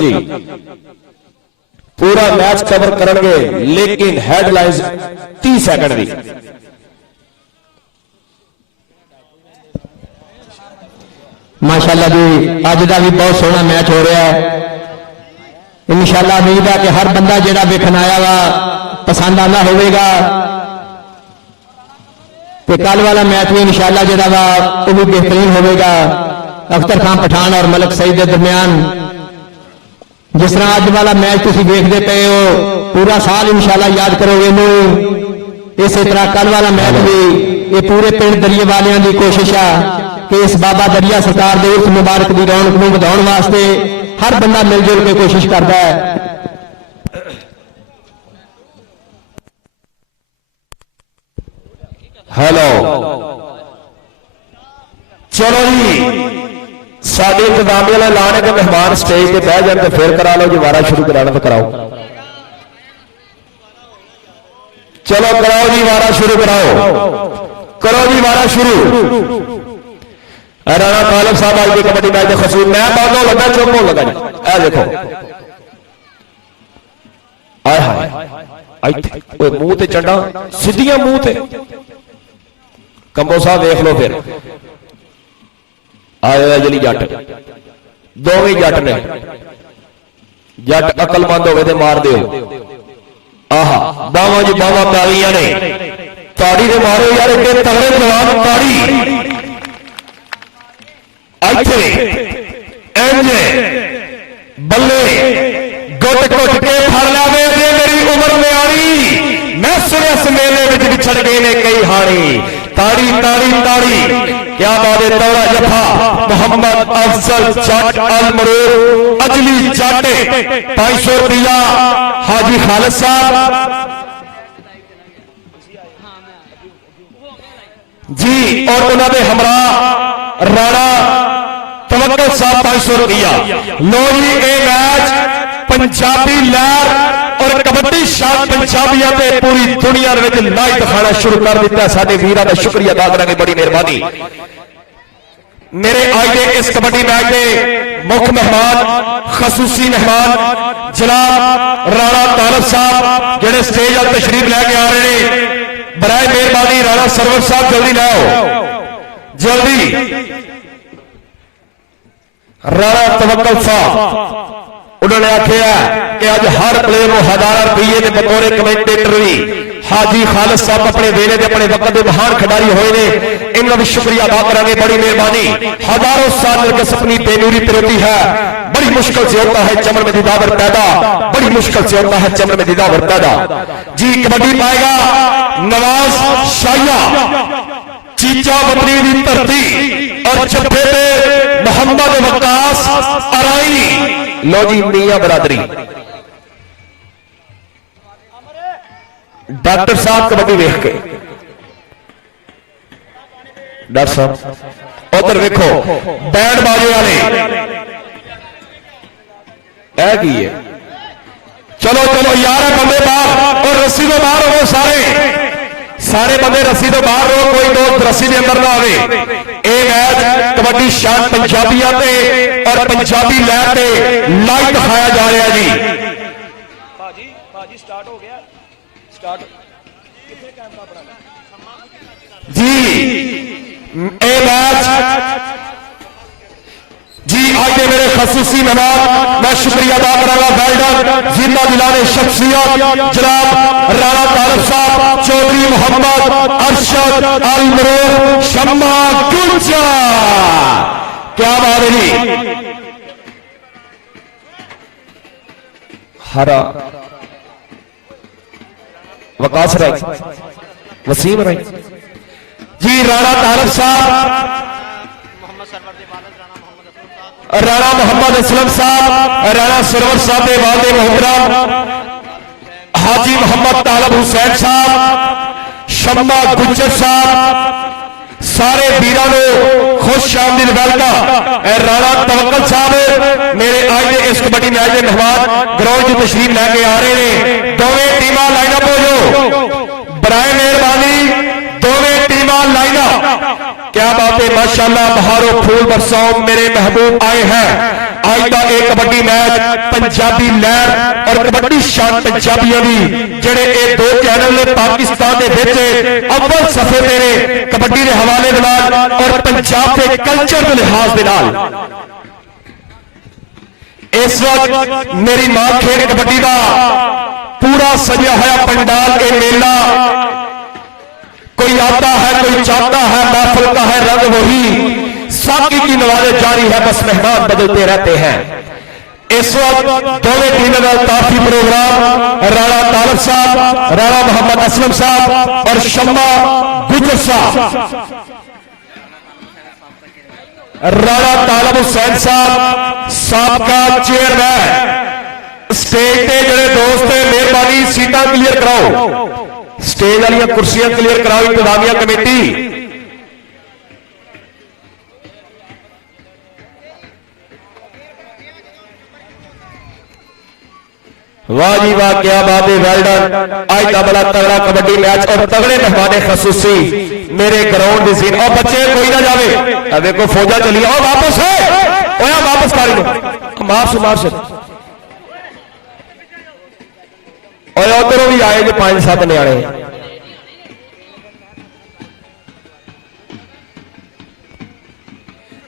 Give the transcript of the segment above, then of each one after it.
जी पूरा match cover करेंगे लेकिन हेडलाइंस 30 सेकंड की। माशाल्लाह जी अज का भी बहुत सोहना मैच हो रहा है। इंशाल्लाह उम्मीद है कि हर बंदा जेड़ा वेखन आया वा पसंद आना होगा। तो कल वाला मैच भी इंशाल्लाह जेड़ा वा वो भी बेहतरीन होगा। अख्तर खान पठान और मलक सईद के दरमियान जिस तरह अज वाला मैच तुम देखते पे हो पूरा साल इंशाल्लाह याद करोगे। इस तरह कल वाला मैच भी ये पूरे पिंड दरिए वालियां की कोशिश है कि इस बाबा दरिया सरकार के उस मुबारक की रौनक को बढ़ाने वास्ते हर बंदा मिलजुल के कोशिश करता है। हेलो चलो जी साढ़े इंतजामिया वाले लाने के मेहमान स्टेज पे बह जाए तो फिर करा लो जी। वारा शुरू कराना तो कराओ। चलो कराओ जी वारा शुरू कराओ। करो जी वारा शुरू। राणा तालिब साहब आज के कबड्डी मैच के खसूस मैं बांधो लगा चुप हो लगा जी। ए देखो आय हाय मुंह ते चंडा सीधियां मुंह ते कंबो साहब देख लो फिर आया जली जट दोवें जट ने। जट अकलमंद होवे ते मार दो। आहा बावां जी बावां तालियां ने ताड़ी दे मारो यार इतने तगड़े जवान ताड़ी इथे इंजे बल्ले गुट गुट के फड़ लावे जे मेरी उम्र में आनी मैं सुने इस मेले में बिछड़ गए ने कई हाड़ी। ताड़ी ताड़ी ताड़ी क्या बात है। तौड़ा जफा मोहम्मद अफजल जट अल मरूर अजली जाटे 500 रुपया हाजी खालिद साहब जी और उन्होंने हमरा राणा तवक्कल साहब 500 रुपया। लो जी ये मैच पंजाबी लहर और कबड्डी शान पंजाबियों ने पूरी दुनिया में लाइव दिखाना शुरू कर दिता। साडे वीरां का शुक्रिया अदा करांगे बड़ी मेहरबानी। मेरे आज के इस कबड्डी मैच के मुख्य मेहमान खसूसी मेहमान जनाब राणा तालिब साहब जेडे स्टेज पर तशरीफ लैके आ रहे हैं। बराए मेहरबानी राणा सरवर साहब जल्दी लाओ जल्दी। राणा तवक्कल साहब उन्होंने आख्या कि अज हर प्लेयर को 1000 रुपये के बतौर कमेंटेटर भी हाजी खालिद साहब अपने वेले के अपने वक्त के महान खिडारी हुए ने। इनका भी शुक्रिया अदा करांगे बड़ी मेहरबानी। हजारों साल के सपनी बेनूरी पिरोती है। बड़ी मुश्किल से होता है चमन में दीदावर पैदा। बड़ी मुश्किल से होता है चमन में दीदावर पैदा। जी कबड्डी पाएगा नवाज शाहिया चीचा बतरी की धरती और जब्बे मोहम्मद वकास अराई। लो जी मियां बरादरी डॉक्टर साहब कबड्डी वेख के डॉक्टर साहब उधर वेखो बैंड बाजे वाले है की है। चलो चलो यार बंदे बाहर और रस्सी तो बाहर हो सारे बंदे रस्सी तो बाहर हो। कोई दोस्त रस्सी के अंदर ना आवे। ये मैच कबड्डी शान पंजाबियों पे और पंजाबी लहर पे लाइव दिखाया जा रहा है जी। भाजी स्टार्ट हो गया स्टार्ट जी ये मैच जी आज के मेरे खसूसी मेहमान मैं शुक्रिया अदा करांगा। वेल्डन जिंदा दिलाने शख्सियत जनाब राणा तालिब साहब चौधरी मोहम्मद अरशद अल मरूर शम्मा गुलजा। क्या बात है जी। हरा वकास राय वसीम राय जी राणा तालिब साहब राणा मोहम्मद असलम साहब राणा सरवर साहब के वाले मोहतरम हाजी मोहम्मद तालब हुसैन साहब शम्मा गुज्जर साहब सारे वीरों को खुश आमदीद वेलकम। राणा तवक्कल साहब मेरे आज के इस कबड्डी मैच के मेहमान ग्राउंड की तशरीफ लैके आ रहे हैं। दोवें टीमां लाइनअप हो जाओ बराए मेहरबानी। दोवें टीमां लाइनअप। क्या बात है माशाल्लाह बहारों फूल बरसाओ मेरे महबूब आए हैं। आज का एक कबड्डी मैच पंजाबी लहर और कबड्डी शान पंजाबियों की जेडे ये दो चैनल ने पाकिस्तान के विच अव्वल सफे पे ने कबड्डी के हवाले दे नाल और पंजाब के कल्चर के लिहाज के नाल इस वक्त मेरी मां खेल कबड्डी का पूरा सजा हुआ पंडाल के मेला कोई आता है कोई जाता है महफिल का है रंग वही साकी की नवाज़े जारी है बस मेहमान बदलते रहते हैं। इस वक्त दोनों टीमों का काफी प्रोग्राम राणा तालब साहब राणा मोहम्मद असलम साहब और शम्मा गुजर साहब राणा तालब हुसैन साहब साबका चेयरमैन स्टेज पे जड़े दोस्त मेहरबानी सीटा क्लियर कराओ स्टेज वाली कुर्सियां क्लियर कराओ इंतजामिया कमेटी वाह जी वाह क्या बात है वेल डन आज का बड़ा तगड़ा कबड्डी मैच और तगड़े मेहमान खसूसी मेरे ग्राउंड की सीन और बच्चे कोई ना जावे अब देखो फौजा चली और वापस है ओया वापस कर दो मार्च मार्च और उधरों भी आए जो 5-7 न्याणे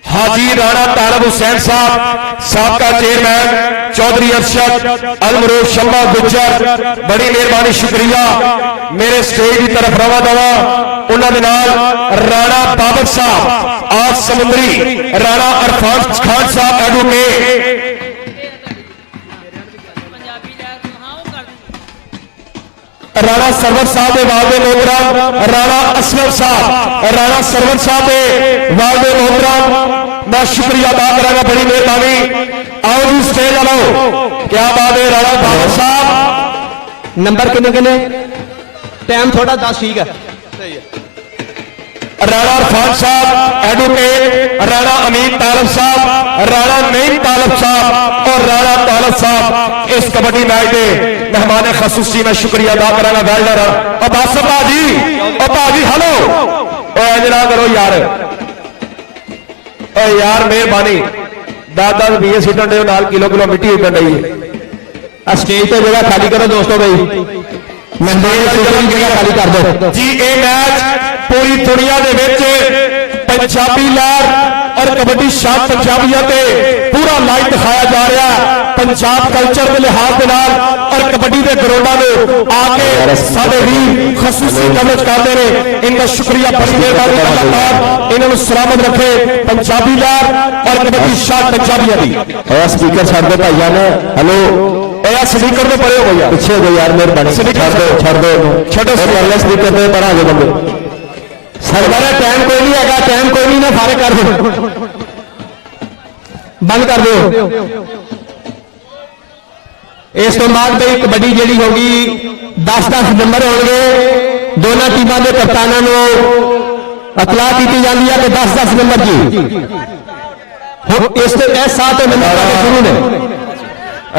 हाजी राणा तालब हुसैन साहब साबका चेयरमैन चौधरी अरशद अलमरूफ शम्मा गुज्जर बड़ी मेहरबानी शुक्रिया मेरे स्टेज की तरफ रवा दवा उन्होंने राणा बाबर साहब आज समुद्री राणा अरफान खान साहब एडवोकेट राणा सरवर साहब वालदे मोहतरम राणा असलम साहब राणा सरवर साहब वालदे मोहतरम मैं शुक्रिया अदा करूंगा बड़ी मेहरबानी आओ जी स्टेज आओ क्या बात है राणा बाबर साहब नंबर कितने टाइम थोड़ा 10 ठीक है राणा अरफान साहब एडवोकेट राणा अमीन तालब साहब राणा नईम तालब साहब और राणा तालब साहब इस कबड्डी मैच के मेहमान खसूसी में शुक्रिया अदा करूंगा वेल्डर और बासम भाजी और भाजी हेलो इंज ना करो यार यार मेहरबानी 10-10 20 सीटन दे नाल किलो किलो मिट्टी उड़न रही है स्टेज तो जगह खाली करो दोस्तों भाई जगह खाली कर दो जी ये मैच पूरी दुनिया दे विच पंजाबी लहर और कबड्डी शान पंजाबियों ते पूरा लाइव दिखाया जा रहा है पंजाब कल्चर के लिहाज के नाल और कबड्डी के ग्राउंडा में आके साडे वीर खसूसी कवरेज करते हैं इनका शुक्रिया बड़ी मेहरबानी अल्लाह इन्होंने सलामत रखे पंजाबी लहर और कबड्डी शान पंजाबियों की स्पीकर छड़ दो भाइया ने हेलो यार स्पीकर तो परे हो भैया पीछे हो यार मेहरबानी छड़ दो छोटो स्पीकर पे बड़ा आ बंदे सरदारा टाइम कोई नहीं है टाइम कोई नहीं ना फारे कर दो बंद कर दो इस तो बाद भाई कबड्डी जी होगी 10-10 नंबर होंगे दोनों टीमों के कप्तानों अतला की जाती है कि 10-10 नंबर की इस 7 नंबर शुरू ने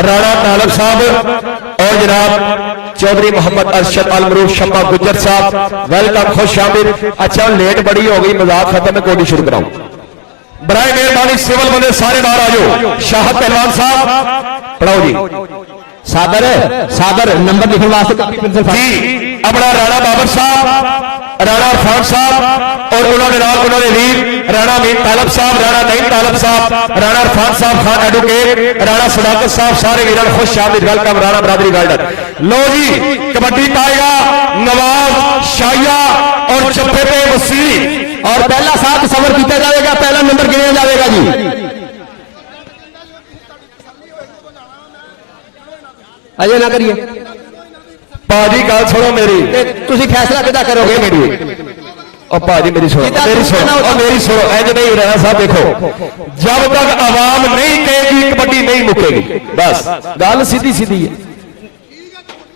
राणा तालब साहब और जनाब चौधरी मोहम्मद अरशद अलमरूफ शम्मा गुज्जर साहब वेलकम खुश आमिद अच्छा लेट बड़ी हो गई मजाक खत्म है कोडी शुरू कराऊं बराए मेहरबानी सिविल बंदे सारे बाहर आ जाओ शाहद पहलवान साहब पढ़ाओ जी सादर सादर नंबर लिखने वास्ते जी अपना राणा बाबर साहब राणा अरफान साहब और उन्होंने वीर राणा मीन तालब साहब राणा नईम तालब साहब राणा अरफान साहब खान एडवोकेट राणा सदाकत साहब सारे वीर खुश आमिद वेलकम राणा बरादरी गार्डन लो जी कबड्डी पाएगा नवाज शाहिया और चप्पे पे वसीम और पहला साथ सफर किया जाएगा पहला नंबर गिना जाएगा जी अजय ना करिए भाजी गल सुनो मेरी तुसी फैसला किदा करोगे मेरी और भाजी मेरी सुनो मेरी सुनो इंज नहीं रहना साहब देखो जब तक आवाम नहीं कहेगी कबड्डी नहीं मुकेगी बस गल सीधी सीधी है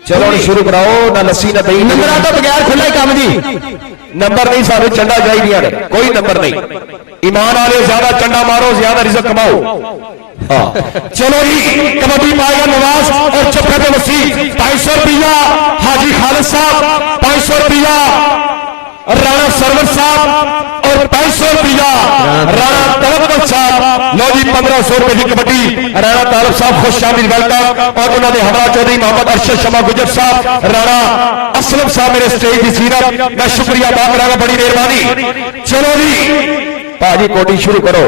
चलो शुरू कराओ ना लस्सी ना दही नंबर तो बगैर खुला ही काम जी नंबर नहीं सारे चंडा चाहिए कोई नंबर नहीं ईमान वाले ज्यादा चंडा मारो ज्यादा रिजक कमाओ हाँ चलो जी कबड्डी पाएगा नवाज और चप्पे पे वसीम 500 रुपया हाजी खालिद साहब 500 रुपया राणा सरवर साहब और 500 रुपया राणा तवक्कल साहब लो जी 1500 रुपए की कबड्डी राणा तालब साहब खुश आमदीद वेलकम और उन्होंने हमारा चौधरी मोहम्मद अरशद शमा गुजर साहब राणा असलम साहब मेरे स्टेज की सीरत मैं शुक्रिया अदा करांगा बड़ी मेहरबानी। चलो जी भाजी कोटी शुरू करो।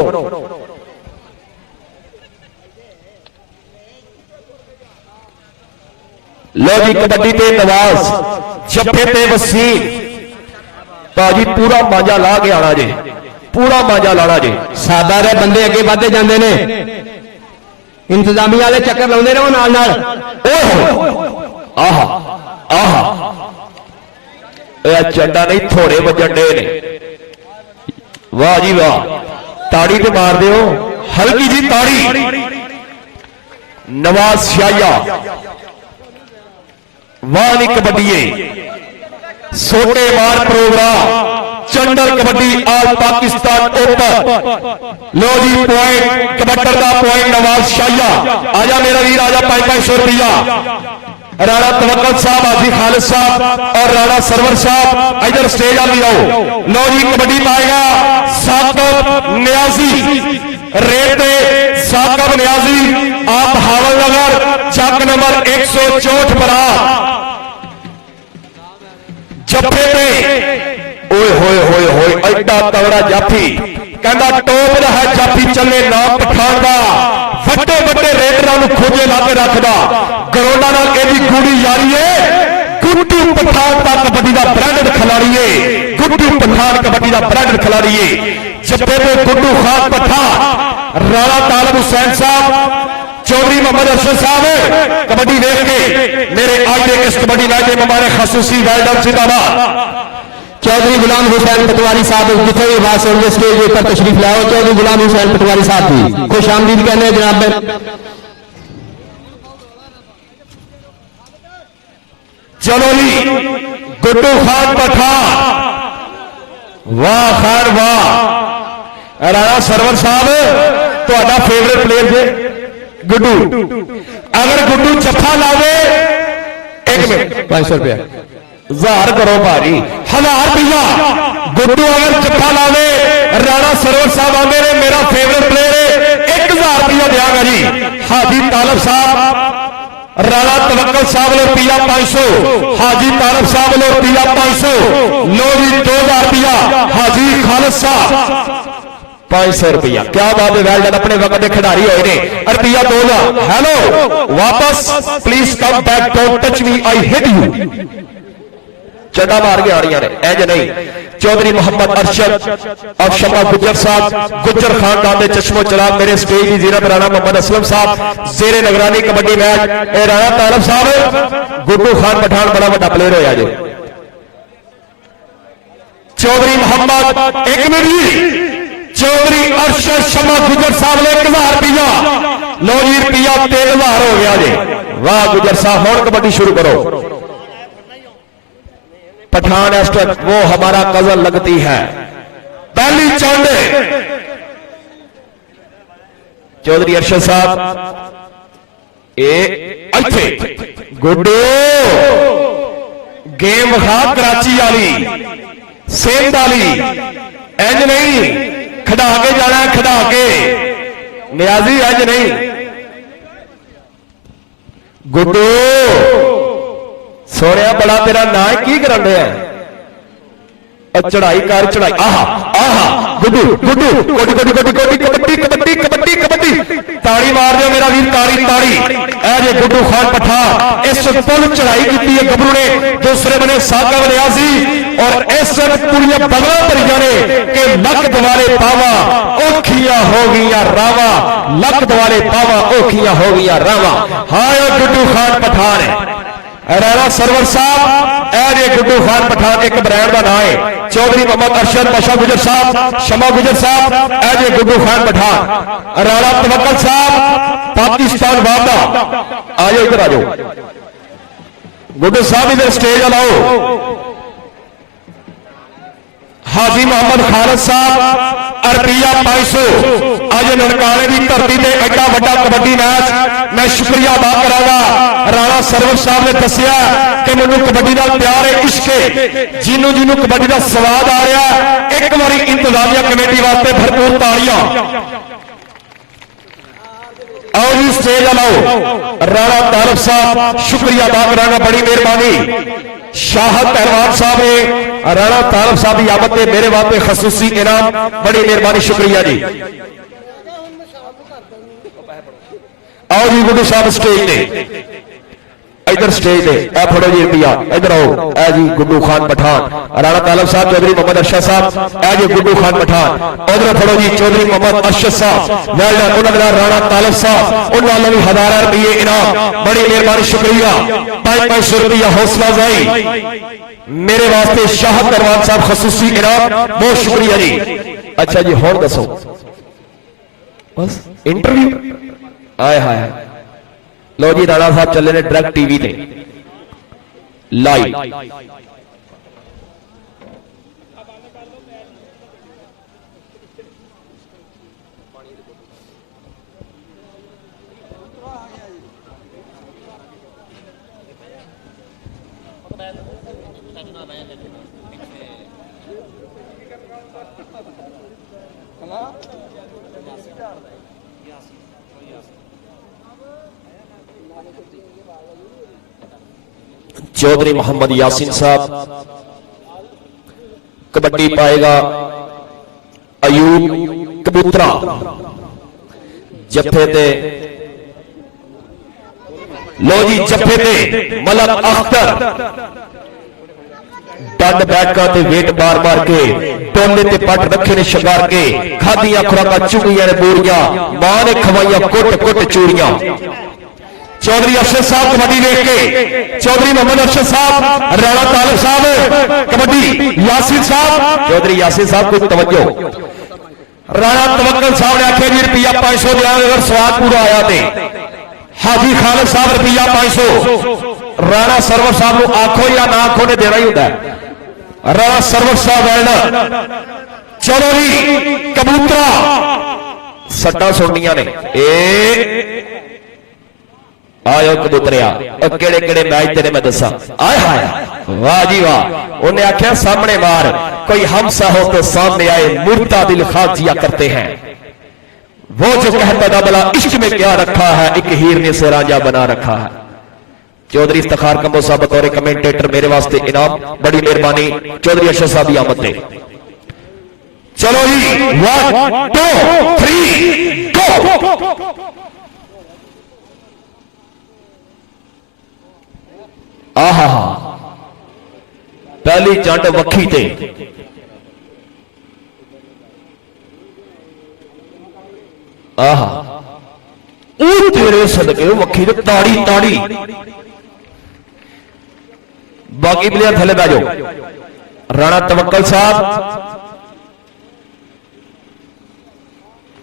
लो जी कबड्डी ते नवाज जफे ते वसीम भाजी पूरा मांझा ला के आना जी पूरा मांझा लाना जी। सादा दे बंदे अगे बढ़ते जाते ने इंतजामिया वाले चक्कर लाउंदे रहो नाल नाल। आहा आहा चंडा नहीं थोड़े वजन डे ने वाह जी वाह ताड़ी ते मार दो हल्की जी ताड़ी। नवाज शाहिया वाह नी कबड्डी सोटे मार प्रोग्राम चंडल कबड्डी आल पाकिस्तान ओपन। लो जी पॉइंट कबड्डर का पॉइंट नवाज शाहिया आजा मेरा वीर आजा 500 रुपया। राणा तवक्कल साहब हाजी खालिद साहब और राणा सरवर साहब इधर स्टेज आ आओ। लो जी कबड्डी पाएगा साकब न्याजी रेते साकब न्याजी आप हावलनगर चक नंबर 164 बरा जफे पे ओए होए होए होए एडा तगड़ा जाफी कहना टोप रहा जाफी चले ना पठान का ਵੱਡੇ ਵੱਡੇ ਰੇਡਰਾਂ ਨੂੰ ਖੋਜੇ ਲਾ ਕੇ ਰੱਖਦਾ ਗਰੋਨਾ ਨਾਲ ਇਹਦੀ ਗੂੜੀ ਯਾਰੀ ਏ। ਗੁੱਡੂ ਪਠਾਨ ਦਾ ਕਬੱਡੀ ਦਾ ਬ੍ਰਾਂਡਡ ਖਿਡਾਰੀ ਏ ਗੁੱਡੂ ਪਠਾਨ ਕਬੱਡੀ ਦਾ ਬ੍ਰਾਂਡਡ ਖਿਡਾਰੀ ਏ। ਜੱਫੇ ਤੇ ਗੁੱਡੂ ਖਾਨ ਪਠਾਨ ਰਾਣਾ ਤਾਲਬ हुसैन साहब चौधरी मोहम्मद अरशद साहब कबड्डी देख के मेरे आज के इस कबड्डी मैच में हमारे खसूसी वेल्डन जिंदाबाद। चौधरी गुलाम हुसैन पटवारी साहब जिथे भी बात सुन स्टेज पर तशरीफ लाओ। चौधरी गुलाम हुसैन पटवारी साहब भी खुश आमदीद कहने जनाब। चलो जी गुड्डू खान पठान वाह खान वाह। राणा सरवर साहब ਤੁਹਾਡਾ फेवरेट प्लेयर जे गुड्डू अगर गुड्डू जफा लावे 1 मिनट 500 रुपया 1000 करो भाजी 1000 रुपया गुड्डू अगर जफा लावे राणा सरवर साहब आंदे ने मेरा फेवरेट प्लेयर है 1000 रुपया देंगा जी। हाजी तालब साहब राणा तवक्कल साहब लो रुपया 500 हाजी तालब साहब लो रुपया 500 लो जी 2000 रुपया हाजी खालिद साहब 500 रुपया। क्या बात है वेल डन अपने वक्त के खिडारी होए ने रुपया 2000। हेलो वापस please come back don't touch me I hit you Chanda मार के आड़ियां ने इंज नहीं। चौधरी मोहम्मद अरशद और शमा गुजर साहब गुजर खानदान के चश्मो चराग मेरे स्टेज की जीरत राणा मोहम्मद असलम साहब जेरे निगरानी कबड्डी मैच ए राणा तालब साहब गुड्डू खान पठान बड़ा बड़ा प्लेयर होया जे। चौधरी मोहम्मद 1 मिनट चौधरी अरशद शमा गुजर साहब ने 1000 रुपया लो जी रुपया 3000 हो गया जी। वाह गुजर साहब और कबड्डी शुरू करो। पठान एस्टर वो हमारा कजन लगती है पहली चांदे चौधरी अरशद साहब गुड्डू गेम खा कराची वाली सेंध वाली इंज नहीं खिडा के जाना खिडा के न्याजी इंज नहीं। गुड्डू सोनिया बड़ा तेरा ना की कर चढ़ाई कर चढ़ाई आहा आहा गुड्डू गुड्डू कोटी कोटी कोटी कोटी कबड्डी कबड्डी कबड्डी कबड्डी ताड़ी मार दो मेरा वीर ताड़ी ताड़ी ऐ गुड्डू खान पठान इस पुल चढ़ाई की है गबरू ने दूसरे बने साका बनियासी और इस पूरी बगला भरिया ने कि लक दवाले पावा औखियां हो गई रावा लक दवाले पावा औखियां हो गई रावा। हाय गुड्डू खान पठान है राणा सरवर साहब ए गुड्डू खान पठान एक ब्रांड का नाम है। चौधरी मोहम्मद अरशद मशा गुजर साहब शमा गुजर साहब ए गुड्डू खान पठान राणा तवक्कल साहब पाकिस्तान वादा आ जाओ इधर आ जाओ गुड्डू साहब इधर स्टेज लाओ। हाजी मोहम्मद खालिद साहब रुपया 500 अज ननकाने की धरती से एडा बड़ा कबड्डी मैच मैं शुक्रिया अदा करांगा। राणा सरवर साहब ने दसिया कि मैनू कबड्डी का प्यार है इश्क है जिन्हों जिन्हों कबड्डी का स्वाद आ रहा है एक बार इंतजामिया कमेटी वास्ते भरपूर तालियां। आओ जी स्टेज लाओ राणा तालब साहब, शुक्रिया अदा कराना, बड़ी मेहरबानी। शाहद पहलवान साहब ने राणा तालब साहब की आमद में मेरे वास्ते खसूसी इनाम, बड़ी मेहरबानी, शुक्रिया जी। आओ जी गुड्डू साहब स्टेज ने, इधर स्टेज पे ए फड़ो जी रुपया, इधर आओ। ए जी गुड्डू खान पठान, राणा तालब साहब, चौधरी मोहम्मद अरशद साहब, ए जी गुड्डू खान पठान। उधर फड़ो जी चौधरी मोहम्मद अरशद साहब, वेल उन्होंने राणा तालब साहब, उन्होंने भी 1000 रुपये इनाम, बड़ी मेहरबानी, शुक्रिया। 500 रुपया हौसला अफजाई मेरे वास्ते शाहद पहलवान साहब, खसूसी इनाम, बहुत शुक्रिया जी। अच्छा जी होर दसो, बस इंटरव्यू आए हाय। लो जी राणा साहब चले ने डायरेक्ट टीवी ते लाइव। चौधरी मोहम्मद यासीन साहब, कबड्डी पाएगा अयूब कबूतरा, जफे ते लो जी जफे ते मलक अख्तर, डंड बैठका ते वेट मार मार के टोले ते पट रखे ने शगार के, खादियां खुराका चुगियां ने बोरियां, मां ने खवाइया कुट कुट चूड़ियां। चौधरी अरशद साहब कबड्डी देख के, चौधरी मोहम्मद अरशद साहब, राणा तालब साहब कबड्डी, यासीन साहब, चौधरी यासीन साहब को तवज्जो। राणा तवक्कल साहब ने आखे जी रुपया 500 दिया, अगर स्वाद पूरा आया थे। हाजी खालिद साहब रुपया 500। राणा सरवर साहब को आखो या ना आखो ने देना ही होता है। राणा सरवर साहब वेल्डर। चलो जी कबूतरा, सट्टा सुननिया ने ए आयो कबूतरिया, केड़े केड़े मैच तेरे मैं दसा। आय हाय वाह जी वाह, उन्हें आख्या सामने मार, कोई हमसा हो तो सामने आए, मुर्दा दिल खाजिया करते हैं। वो जो कहता था भला इश्क में क्या रखा है, एक हीर ने से राजा बना रखा है। चौधरी इफ्तिखार कंबो साहब बतौर कमेंटेटर मेरे वास्ते इनाम, बड़ी मेहरबानी। चौधरी अरशद साहब की आमद ने। चलो जी 1 2 3 गो। आहा पहली जंड वखी ते, आहा तेरे सदके वखी ते ताड़ी ताड़ी। बाकी प्लेयर थले बैठो। राणा तवक्कल साहब,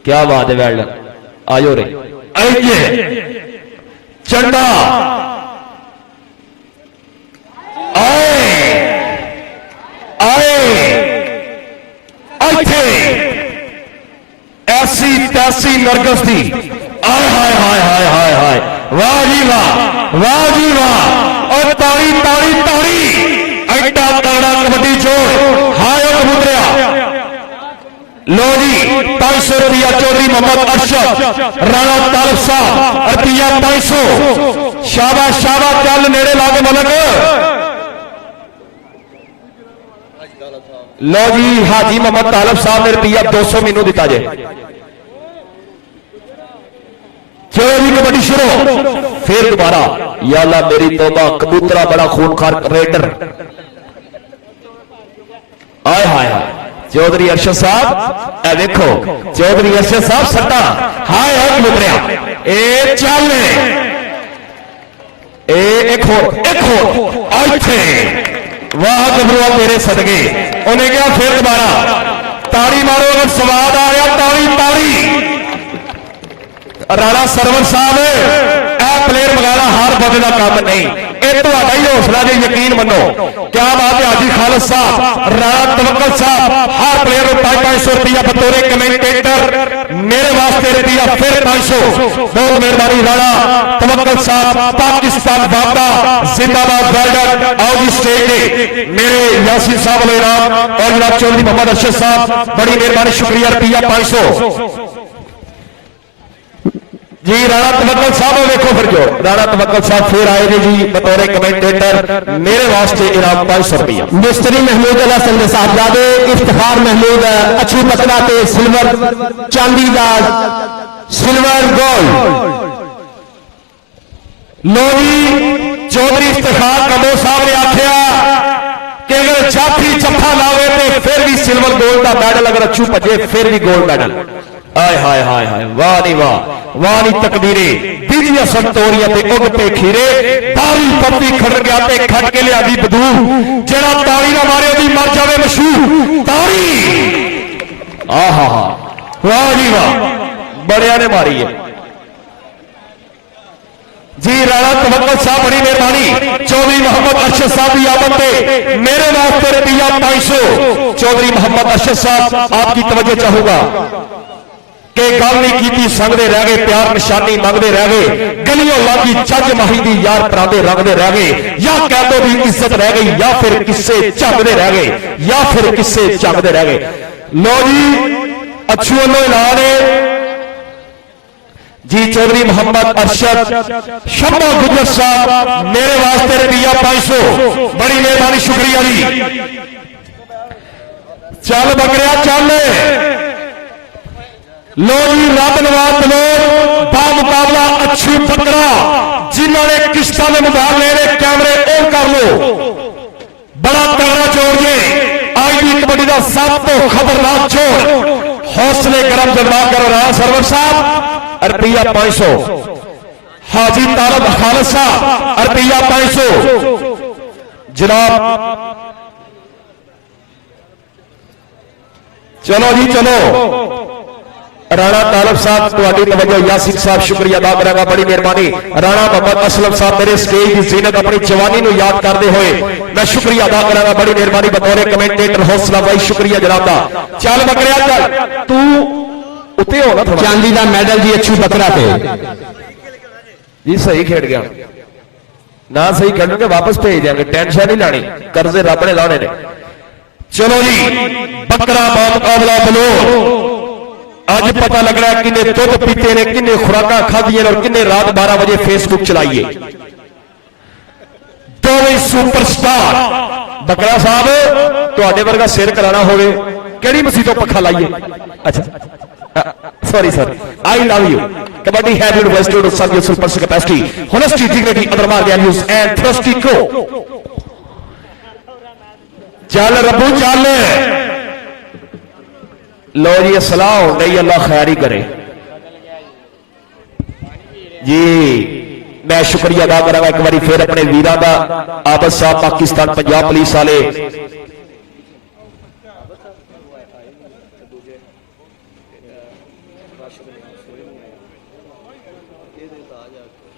क्या बात है वेल्डर, आयो रे आइए चंडा ऐसी तैसी नरगस थी। आय हाय हाय हाय हाय हाय, वाह जी वाह, वाह जी वाह, और ताड़ी ताड़ी ताड़ी, ऐटा तगड़ा कबड्डी छोड़। हाय कबूतरिया, लो जी 500 रुपया चौधरी मोहम्मद अरशद, राणा तालब साहब रुपया 500। शाबाश शाबाश, चल नेड़े लागे मलक। लो जी हाजी मोहम्मद तालब साहब ने रुपया 200 मैनू दिता जे। चलो जी कबड्डी शुरू, फिर दोबारा। या अल्लाह मेरी तौबा, कबूतरा बड़ा खूनखार रेडर। आय हाय हाय, चौधरी अरशद साहब ए देखो, चौधरी अरशद साहब सट्टा। हाय हाय कबूतरिया, ए चल एक हो आए थे। वाह गबरुआ तेरे सदके। उन्हें क्या फिर दोबारा ताड़ी मारो, अगर स्वाद आ गया ताड़ी ताड़ी। राणा सरवर साहब ए प्लेयर वगैरह हार बदले का काम नहीं, ये तो ही हौसला जो यकीन मनो। क्या बात है हाजी खालिद साहब, राणा तवक्कल साहब, हर प्लेयर को 500 रुपया बतौर कमेंटेटर, मेरे वास्ते रुपया फिर 500। बहुत मेहरबानी राणा तवक्कल साहब, पाकिस्तान बाबा जिंदाबाद वेल्डर। आओ जी स्टेज पे मेरे यासीन साहब इनाम और जनाब चौधरी मोहम्मद अरशद साहब, बड़ी मेहरबानी, शुक्रिया, रुपया 500। जी राणा तवक्कल साहब देखो फिर जो राणा तवक्कल साहब फिर आए ने जी बतौर कमेंटेटर मेरे वास्ते इनाम 500 रुपया मिस्त्री महमूद अला संग साहबजादे इफ्तिखार महमूद अच्छी पतला ते सिल्वर चांदी का सिल्वर गोल्ड लोही चौधरी इफ्तिखार कमो साहब ने आख्या कि अगर जाफी जफा लावे तो फिर भी सिल्वर गोल्ड का मैडल अगर अच्छू भजे फिर भी गोल्ड मैडल हाय हाय हाय हाय वाह नी वाह नी तकदीरे बीजिया संतोरिया ते उग पे खीरे तारी पत्ती खड़ गया ते खड़ के लिया दी बदू जेड़ा तारी ना मारे दी मर जावे मशहूर तारी आहा हा वाह नी वाह बड़िया ने मारी है जी राणा तवक्कल साहब बड़ी मेहरबानी चौधरी मोहम्मद अरशद साहब की आमद पे मेरे वास्ते रुपया 500 चौधरी मोहम्मद अरशद साहब आपकी तवज्जो चाहूंगा कि गल नहीं की संगते रह गए प्यार निशानी मंगते रह गए गलियों लागी जज माही दी यार परांदे रंगते रह गए या कह दो भी इज्जत रह गई या फिर किस्से झगते रह गए या फिर किस्से झगते रह गए लो जी अच्छू वालों ऐलान है जी चौधरी मोहम्मद अरशद शम्मा गुजर साहब मेरे वास्ते रुपया 500 बड़ी मेहरबानी शुक्रिया जी चल बकरिया चल लो जी रब नवाज बलोच बा मुकाबला अच्छू बकरा जिन्होंने किश्ता में मुकाबले ने कैमरे ऑन कर लो बड़ा तगड़ा चोर जे आज की कबड्डी का सब तो खतरनाक चोर हौसले गर्म जलवा करो रहा सरवर साहब रुपया 500 हाजी तालब खालिद साहब रुपया 500 जनाब चलो जी चलो राणा तालब साहब तुहाडी तवज्जो यासिन साहब शुक्रिया अदा करांगा बड़ी मेहरबानी राणा मोहम्मद असलम साहब मेरे स्टेज की जीनत अपनी जवानी को याद करते हुए मैं शुक्रिया अदा करांगा बड़ी मेहरबानी बतौर कमेंटेटर हौसला भाई शुक्रिया जनाब दा चल बकरिया चल तू उत्ते हो ना थोड़ा चांदी का मेडल जी अच्छू बकरा पे जी सही खेड गया ना सही खेलोगे वापस भेज देंगे टेंशन नहीं लानी कर्जे रब ने लाने ने चलो जी बकरा मुकाबला बलो आज पता लग रहा है किन्ने दुध पीते ने किन्ने खुराका खादियां और किन्ने रात 12 बजे फेसबुक चलाइए दोवें सुपरस्टार बकरा साहब तुहाडे वर्गा सिर कराना होवे केड़ी मसीतों पखा लाइए अच्छा sorry sir I love you kabaddi has invested to serve your super capacity honesty dignity other values and thirsty crow चल रब्बू चल लो जी सलाह हो गई अल्लाह खैर ही करे जी मैं शुक्रिया अदा करांगा एक बार फिर अपने वीरां दा आबद साहब पाकिस्तान पंजाब पुलिस वाले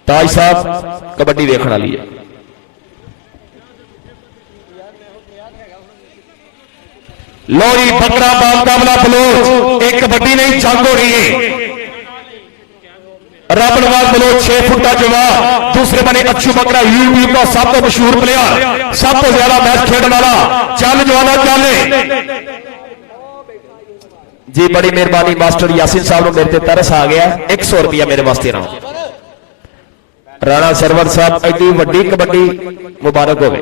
ताज साहब कबड्डी देखने वाली है लोरी बकरा मुकाबला बलोच एक कबड्डी नहीं जंग हो रही है रब नवाज बलोच 6 फुट का जवाब दूसरे बने अच्छू बकरा यूट्यूब का सब तो मशहूर प्लेयर सब तो ज्यादा मैच खेलने वाला चल जवाना चल जी बड़ी मेहरबानी मास्टर यासिन साहब को मेरे ते तरस आ गया 100 रुपया मेरे वास्ते ना राणा सरवर साहब एडी वड्डी कबड्डी मुबारक होवे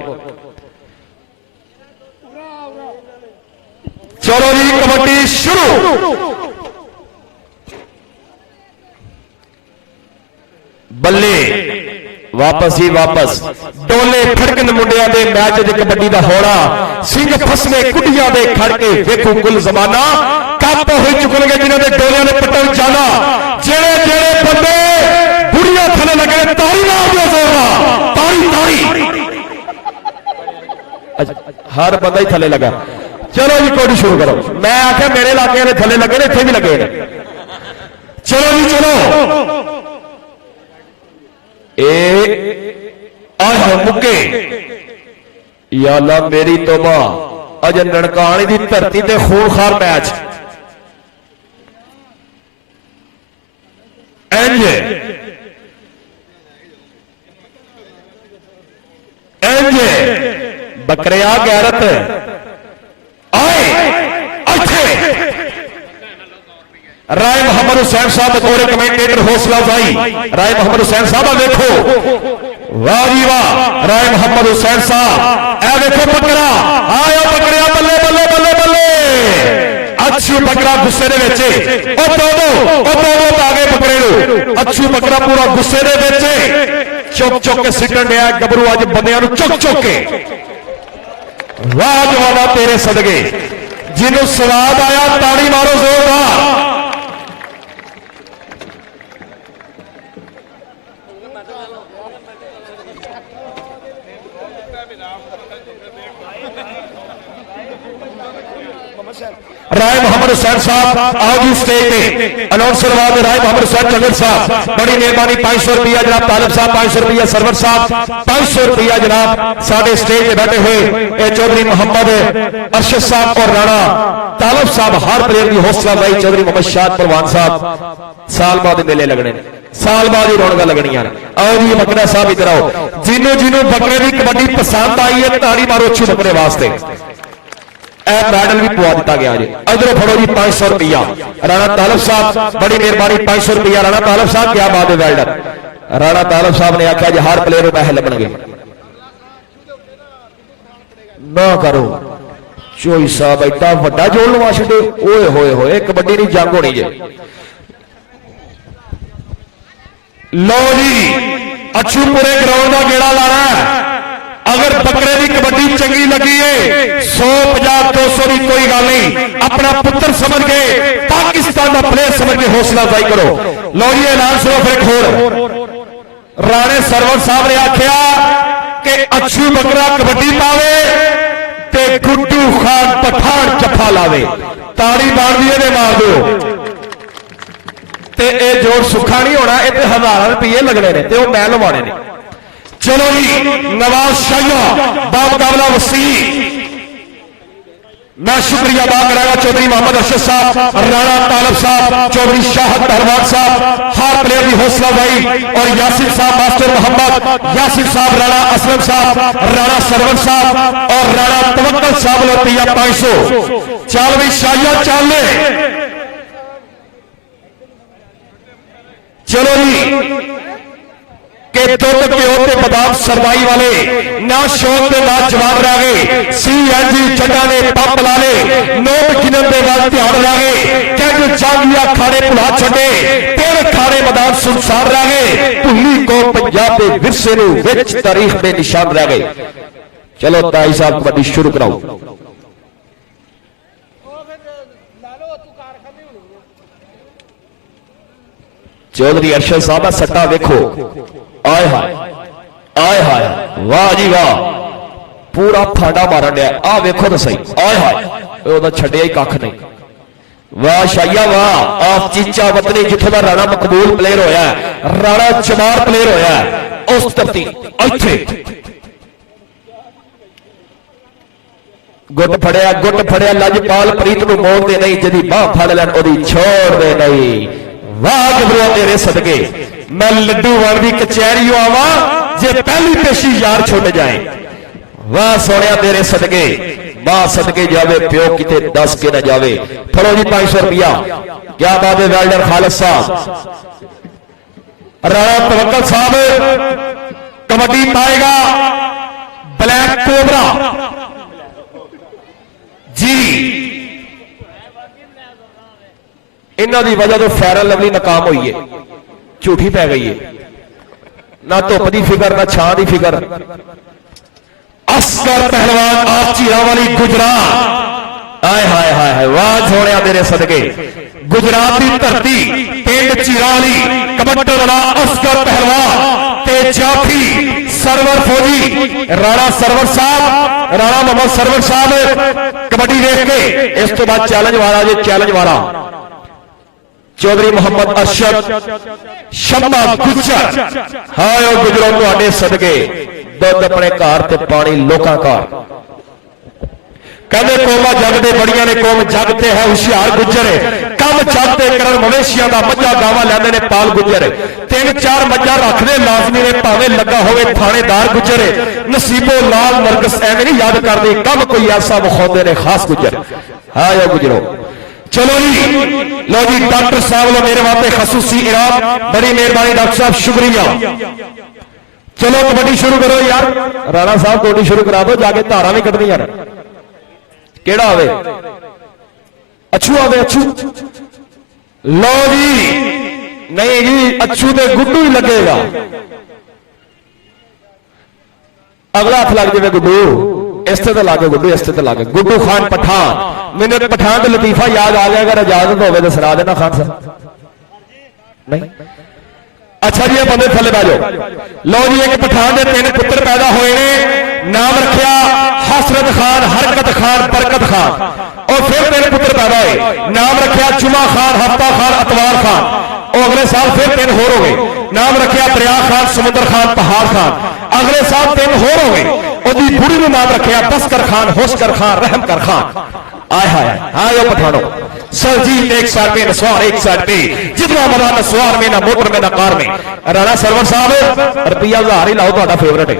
चलो जी कबड्डी शुरू बल्ले वापस ही वापस डोले फड़कन मुंडिया दे मैच दे कबड्डी दा होड़ा सिंह फसवे कुटिया दे खड़के वेखो कुल जमाना कप हो चुकणगे जिन्हां दे डोलियां ने पटल जाना जेड़े जेड़े बंदे बुढ़िया थले लगे तारी मार दो जोरदार तारी तारी हर बंदा ही थले लगा चलो जी कोडी शुरू करो मैं आख्या मेरे इलाके ने थले लगे ने इत्थे भी लगे ने चलो जी चलो आए मुक्के या अल्लाह मेरी तौबा अज ननकानी दी धरती ते खूनखार मैच इंज इंज बकरिया गैरत आए अच्छे राय मोहम्मद मोहम्मद हुसैन साहब बतौर कमेंटेटर हौसला अफजाई राय मोहम्मद हुसैन साहब देखो वाह जी वाह राय मोहम्मद हुसैन साहब ए देखो बकरा आया बकरिया बल्ले बल्ले बल्ले बल्ले अच्छू बकरा गुस्से दे विच ओ दो आ गए बकरे नु अच्छू बकरा पूरा गुस्से दे विच चुक चुक के सिटन दिया गबरू अज बंदियां नु चुक चुक के वाह जवाना तेरे सदके जिन्हों स्वाद आया ताड़ी मारो जोरदार राय मोहम्मद हुसैन साहब आओ जी स्टेज पे अनाउंसर वाले राय मोहम्मद हुसैन चंदन साहब बड़ी मेहरबानी 500 रुपया जनाब तालिब साहब 500 रुपया सरवर साहब 500 रुपया जनाब साडे स्टेज पे बैठे हुए ए चौधरी मोहम्मद अरशद साहब और राणा तालिब साहब हर प्लेयर की हौसला भाई चौधरी मोहम्मद शाद परवान साहब साल बाद मेले लगने साल बाद ही रौनक लगनियां आओ जी बकरा साहब इधर आओ जिन्हों बकरे की कबड्डी पसंद आई है ताड़ी मारो अच्छी बकरे वास्ते मेडल भी पवा दिता गया जी इधरों फड़ो जी 500 रुपया राणा तालिब साहब बड़ी मेहरबानी 500 रुपया राणा तालिब साहब क्या बात है वेल्डर राणा तालिब साहब ने आख्या जी हर प्लेयर पैसे लगणगे ना करो चोई साहब एडा वड्डा जोड़ लवा छे ओए होए होए कबड्डी की जंग होनी जे लो जी अच्छू पूरे ग्राउंड का गेड़ा लाना अगर बकरे की कबड्डी चंगी लगी है 100-50-200 की कोई गल नहीं अपना पुत्र समझ के पाकिस्तान का प्लेयर समझ के हौसला अफजाई करो लो जी ऐलान सुनो फिर एक होर राणे सरवर साहब ने आख्या कि अच्छू बकरा कबड्डी पावे ते गुड्डू खान पठान जफा लावे ताड़ी मार दिए ने मार दो ते ए जोड़ सुखा नहीं होना ये 1000 रुपये लगने ने ते मैं लवाने ने चलो जी नवाज शाहिया बामुकाबला वसी मैं शुक्रिया अदा करांगा चौधरी मोहम्मद अरशद साहब राणा तालिब साहब चौधरी शाहद पहलवान साहब हर प्लेयर की हौसला भाई और यासिर साहब मास्टर मोहम्मद यासिर साहब राणा असलम साहब राणा सरवर साहब और राणा तवक्कल साहब रुपया 500 चल भी शाहिया चल चलो जी के दुध प्यो ते बादाम सरदाई वाले ना शौक के ना जवाब रह गए CNG चंडा ने पंप ला ले नोट गिनन दे वाल ध्यान रह गए कैंज चांगिया खाने भुला छड़े तेरे खाने मैदान सुनसान रह गए भुली को पंजाब के विरसे नु विच तारीख में निशान रह गए चलो ताई साहब कबड्डी शुरू कराओ चौधरी अरशद साहब सट्टा देखो आए हाय वाह जी वाह पूरा फाड़ा मारन दिया आ वेखो तो सही आए हाय ओदा छड्डिया ही कख नहीं वाह शाहिया वाह आप चीचा वतनी जिथों दा राणा मकबूल प्लेयर होया राणा चमार प्लेयर होया उस धरती इत्थे गुट फड़िया लजपाल प्रीत नूं मोड़ दे नहीं जदी बाह फड़ लैन ओदी छोड़ दे नहीं वाह गबरूआ तेरे सदके मैं लड्डू वाल की कचहरी आवा जे पहली पेशी यार छुट जाए वाह सोनिया तेरे सदके मां सदके जावे प्यो किते 10 के न जावे फड़ो जी 500 रुपया क्या बात है वेल्डर खालिद साहब राणा तवक्कल साहब कबड्डी पाएगा ब्लैक कोबरा जी इन्हों की वजह तो फेयर लवली नाकाम हुई है झूठी पै गई है ना धुप की फिकर ना छां की फिकर असगर पहलवान आप चीरा वाली गुजरात आए हाय हाय हाय वाह छोड़िया तेरे सदके गुजरात की धरती पिंड चीरा वाली कबड्डी वाला असगर पहलवान ते जाफी सरवर फौजी राणा सरवर साहब राणा मोहम्मद सरवर साहब कबड्डी देख के इस तो बाद चैलेंज वाला जो चैलेंज वाला चौधरी मोहम्मद अरशद शम्मा गुजर हाय गुजरों तुहाडे सदके दुध अपने घर ते पानी लोकां घर कहते कौमा जगते बड़िया ने कौम जगते है होशियार गुजर कम जगते करन मवेशियां दा मज्जा गावा लैंदे ने पाल गुजर 3-4 मज्जा रखदे लाजमी ने भावें लगा होवे थानेदार गुजर नसीबो लाल नरगस एवें नहीं याद करदे कम कोई ऐसा विखाउंदे ने खास गुजर हाय गुजरो चलो जी, लो जी डॉक्टर साहब लो मेरे वास्ते खसूसी इनाम, बड़ी मेहरबानी डॉक्टर साहब, शुक्रिया। चलो कबड्डी शुरू करो यार, राणा साहब कबड्डी शुरू करा दो, जाके धारा भी कटनी यार। केड़ा आवे? अच्छू आवे, अच्छू। लो जी, नहीं जी, अच्छू तो गुड्डू ही लगेगा। अगला हथ लग जाए गुड्डू, इस ते लागे गुड्डू, इस ते लागे गुड्डू खान पठान। मैंने पठान का लतीफा याद आ गया, अगर इजाजत हो तो सुना देना खान साहब। नहीं अच्छा जी, बंदे थले बह जाओ। लो जी, एक पठान के 3 पुत्र पैदा हुए ने, नाम रखा हसरत खान, हरकत खान, बरकत खान। और फिर 3 पुत्र पैदा हुए, नाम रखा जुमा खान, हफ्ता खान, अतवार खान। और अगले साल फिर 3 होर हो गए, नाम रखा दरिया खान, समुद्र खान, पहाड़ खान। अगले साल 3 होर हो गए, ओदी बुढ़ी ने नाम रखा बस्कर खान, होशकर खान, रहम कर खान। आय हाय, हाँ यो पठानो सरजीत एक साइड पे, नसवार एक साइड पे, जितना मजा नसवार में, ना मोटर में, ना कार में। राणा सरवर साहब रुपया 1000 ही लाओ, ਤੁਹਾਡਾ फेवरेट है।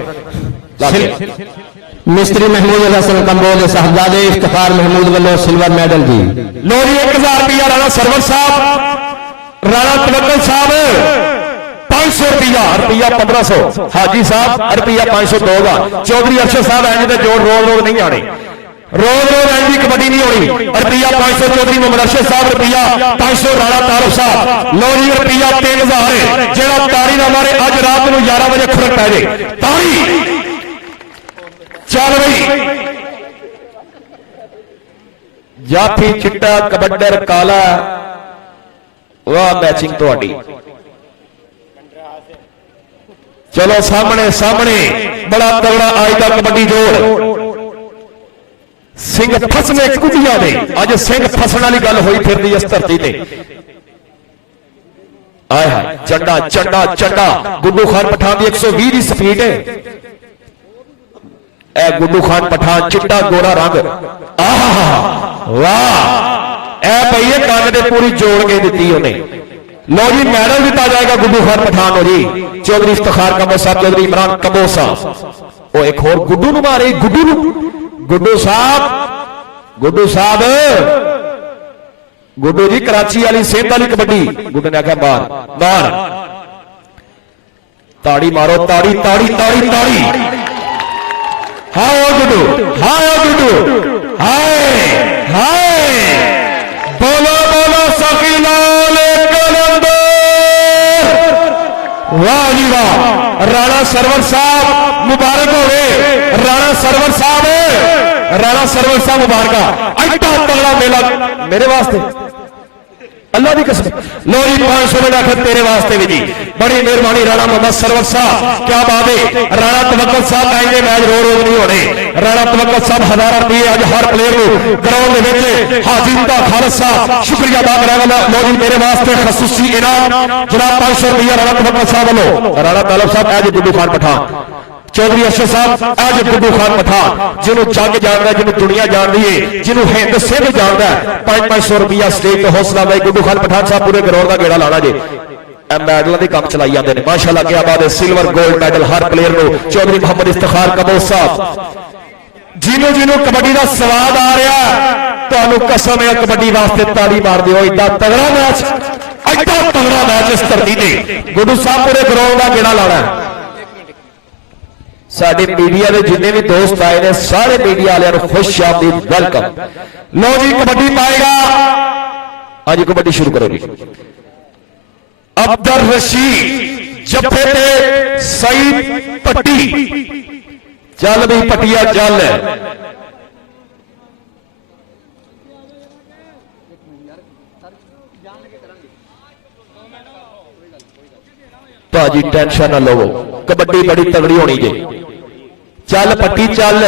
मिस्त्री महमूद हसन कंबोज साहबजादे इफ्तिखार महमूद वालों सिल्वर मेडल जी। लो जी 1000 रुपया राणा सरवर साहब, राणा तवक्कल साहब 500 रुपया, रुपया 1500, हाजी साहब रुपया 500 दोगा। चौधरी अरशद साहब इंज दे जोड़ रोज रोज नहीं आने, रोज रोज इंज की कबड्डी नहीं होनी। रुपया 500 चौधरी मोहम्मद अरशद साहब, रुपया 500 राणा तारफ साहब। लो जी रुपया 3000 है, जेड़ा तारी ना मारे अज रात को 11 बजे खुरक पै जाए। तारी चल बई, जाफी चिट्टा कबड्डर काला, वाह मैचिंग थोड़ी। चलो सामने सामने, बड़ा तगड़ा आज का कबड्डी जोड़। सिंह फसने कुटिया ने, अज सिंह फसण वाली गल हुई फिरदी इस धरती ते। आय हाय, चंडा चंडा चंडा, गुड्डू खान पठान की 120 की स्पीड है। ए गुड्डू खान पठान चिट्टा गोरा रंग, आहा वाह, ए भई कंन ते पूरी जोड़ के दी उन्हें। लो जी मेडल दिता जाएगा गुड्डू खान पठान हो जी। चौधरी इफ्तिखार कबो साहब, चौधरी इमरान कबो साहब। वो एक और गुड्डू नु मारे, गुड्डू नु, गुड्डू साहब, गुड्डू साहब, गुड्डू जी कराची वाली सेहत वाली कबड्डी। गुड्डू ने आख्या मार मार, ताड़ी मारो, ताड़ी ताड़ी ताड़ी ताड़ी। हाँ ओ गुड्डू, हाँ ओ गुड्डू, हाय हाय, बोलो बोलो सकीलाल कलंदर, वाह जी वाह। राणा सरवर साहब मुबारक हो गए, राणा सरवर साहब, राणा सरवर साहब मुबारक। ऐसा तगड़ा मेला मेरे वास्ते, अल्लाह की कसम। लो जी 500 में आखिर तेरे वास्ते भी जी, बड़ी मेहरबानी राणा मोहम्मद सरवर साहब, क्या बात है। राणा तवक्कल साहब आएंगे, मैच रो रोज नहीं होने। राणा तवक्कल साहब 1000 रुपये अज हर प्लेयर को ग्राउंड में हाजी का खालसा शुक्रिया अदा करेगा। लो जी मेरे वास्ते खसूसी इनाम जनाब 500 रुपया राणा तवक्कल साहब वालों। राणा तालब साहब एज गुड्डू खान पठान, चौधरी अरशद साहब एज गुड्डू खान पठान, जिन्होंने जग जानता, जिन्होंने दुनिया जानती है, जिन्होंने हिंद सिंध जानता है। 500 रुपया स्टेज पे हौसला भाई गुड्डू खान पठान साहब पूरे ग्राउंड का गेड़ा लाना जी। मैडलों के काम चलाई जाते हैं माशाअल्लाह, क्या बात है। सिल्वर गोल्ड मेडल हर प्लेयर को। चौधरी मोहम्मद इफ्तिखार कबोज साहब, जिन्हों जिन्हों कबड्डी का स्वाद आ रहा, तो कसम है कबड्डी वास्ते ताली मार दो। इतना तगड़ा मैच, इतना तगड़ा मैच इस धरती से गुड्डू साहब पूरे ग्राउंड का गेड़ा लाना है। साडे मीडिया के जिन्हें भी दोस्त आए ने, सारे मीडिया वाले खुश आमदीद वेलकम। लो जी कबड्डी पाएगा, आज कबड्डी शुरू करो जी। अब्दुल रशीद जफे ते सईद पट्टी, चल भी पटिया चल। भाजी टेंशन ना लो, कबड्डी बड़ी तगड़ी होनी जी। चल पट्टी चल,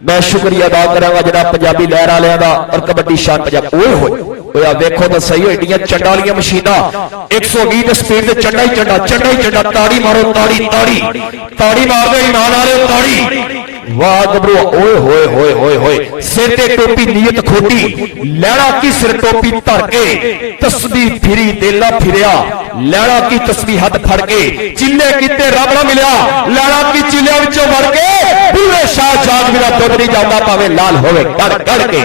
मैं शुक्रिया अदा करांगा जनाब पंजाबी लहर वालियां दा और कबड्डी शान पंजाब। ओए होए वेखो तो सही एडियां चंडा वालियां मशीनां 120 की स्पीड से चंडा ही चंडा, चंडा ही चंडा। ताड़ी मारो ताड़ी ताड़ी ताड़ी मार दो ईमान वाले, ताड़ी वाह गबरू ओए होए होए होए होए सिर ते टोपी नीयत खोटी लैला की सिर टोपी धर के तस्बीह फिरी देला फिरिया लैला की तस्बीह हथ फड़ के चिल्ले कीते रब ना मिलिया लैला की चिल्लियां विचों वड़ के पूरे शाह जाग मेरा दुध नहीं जाता भावे लाल होवे गड़ गड़ के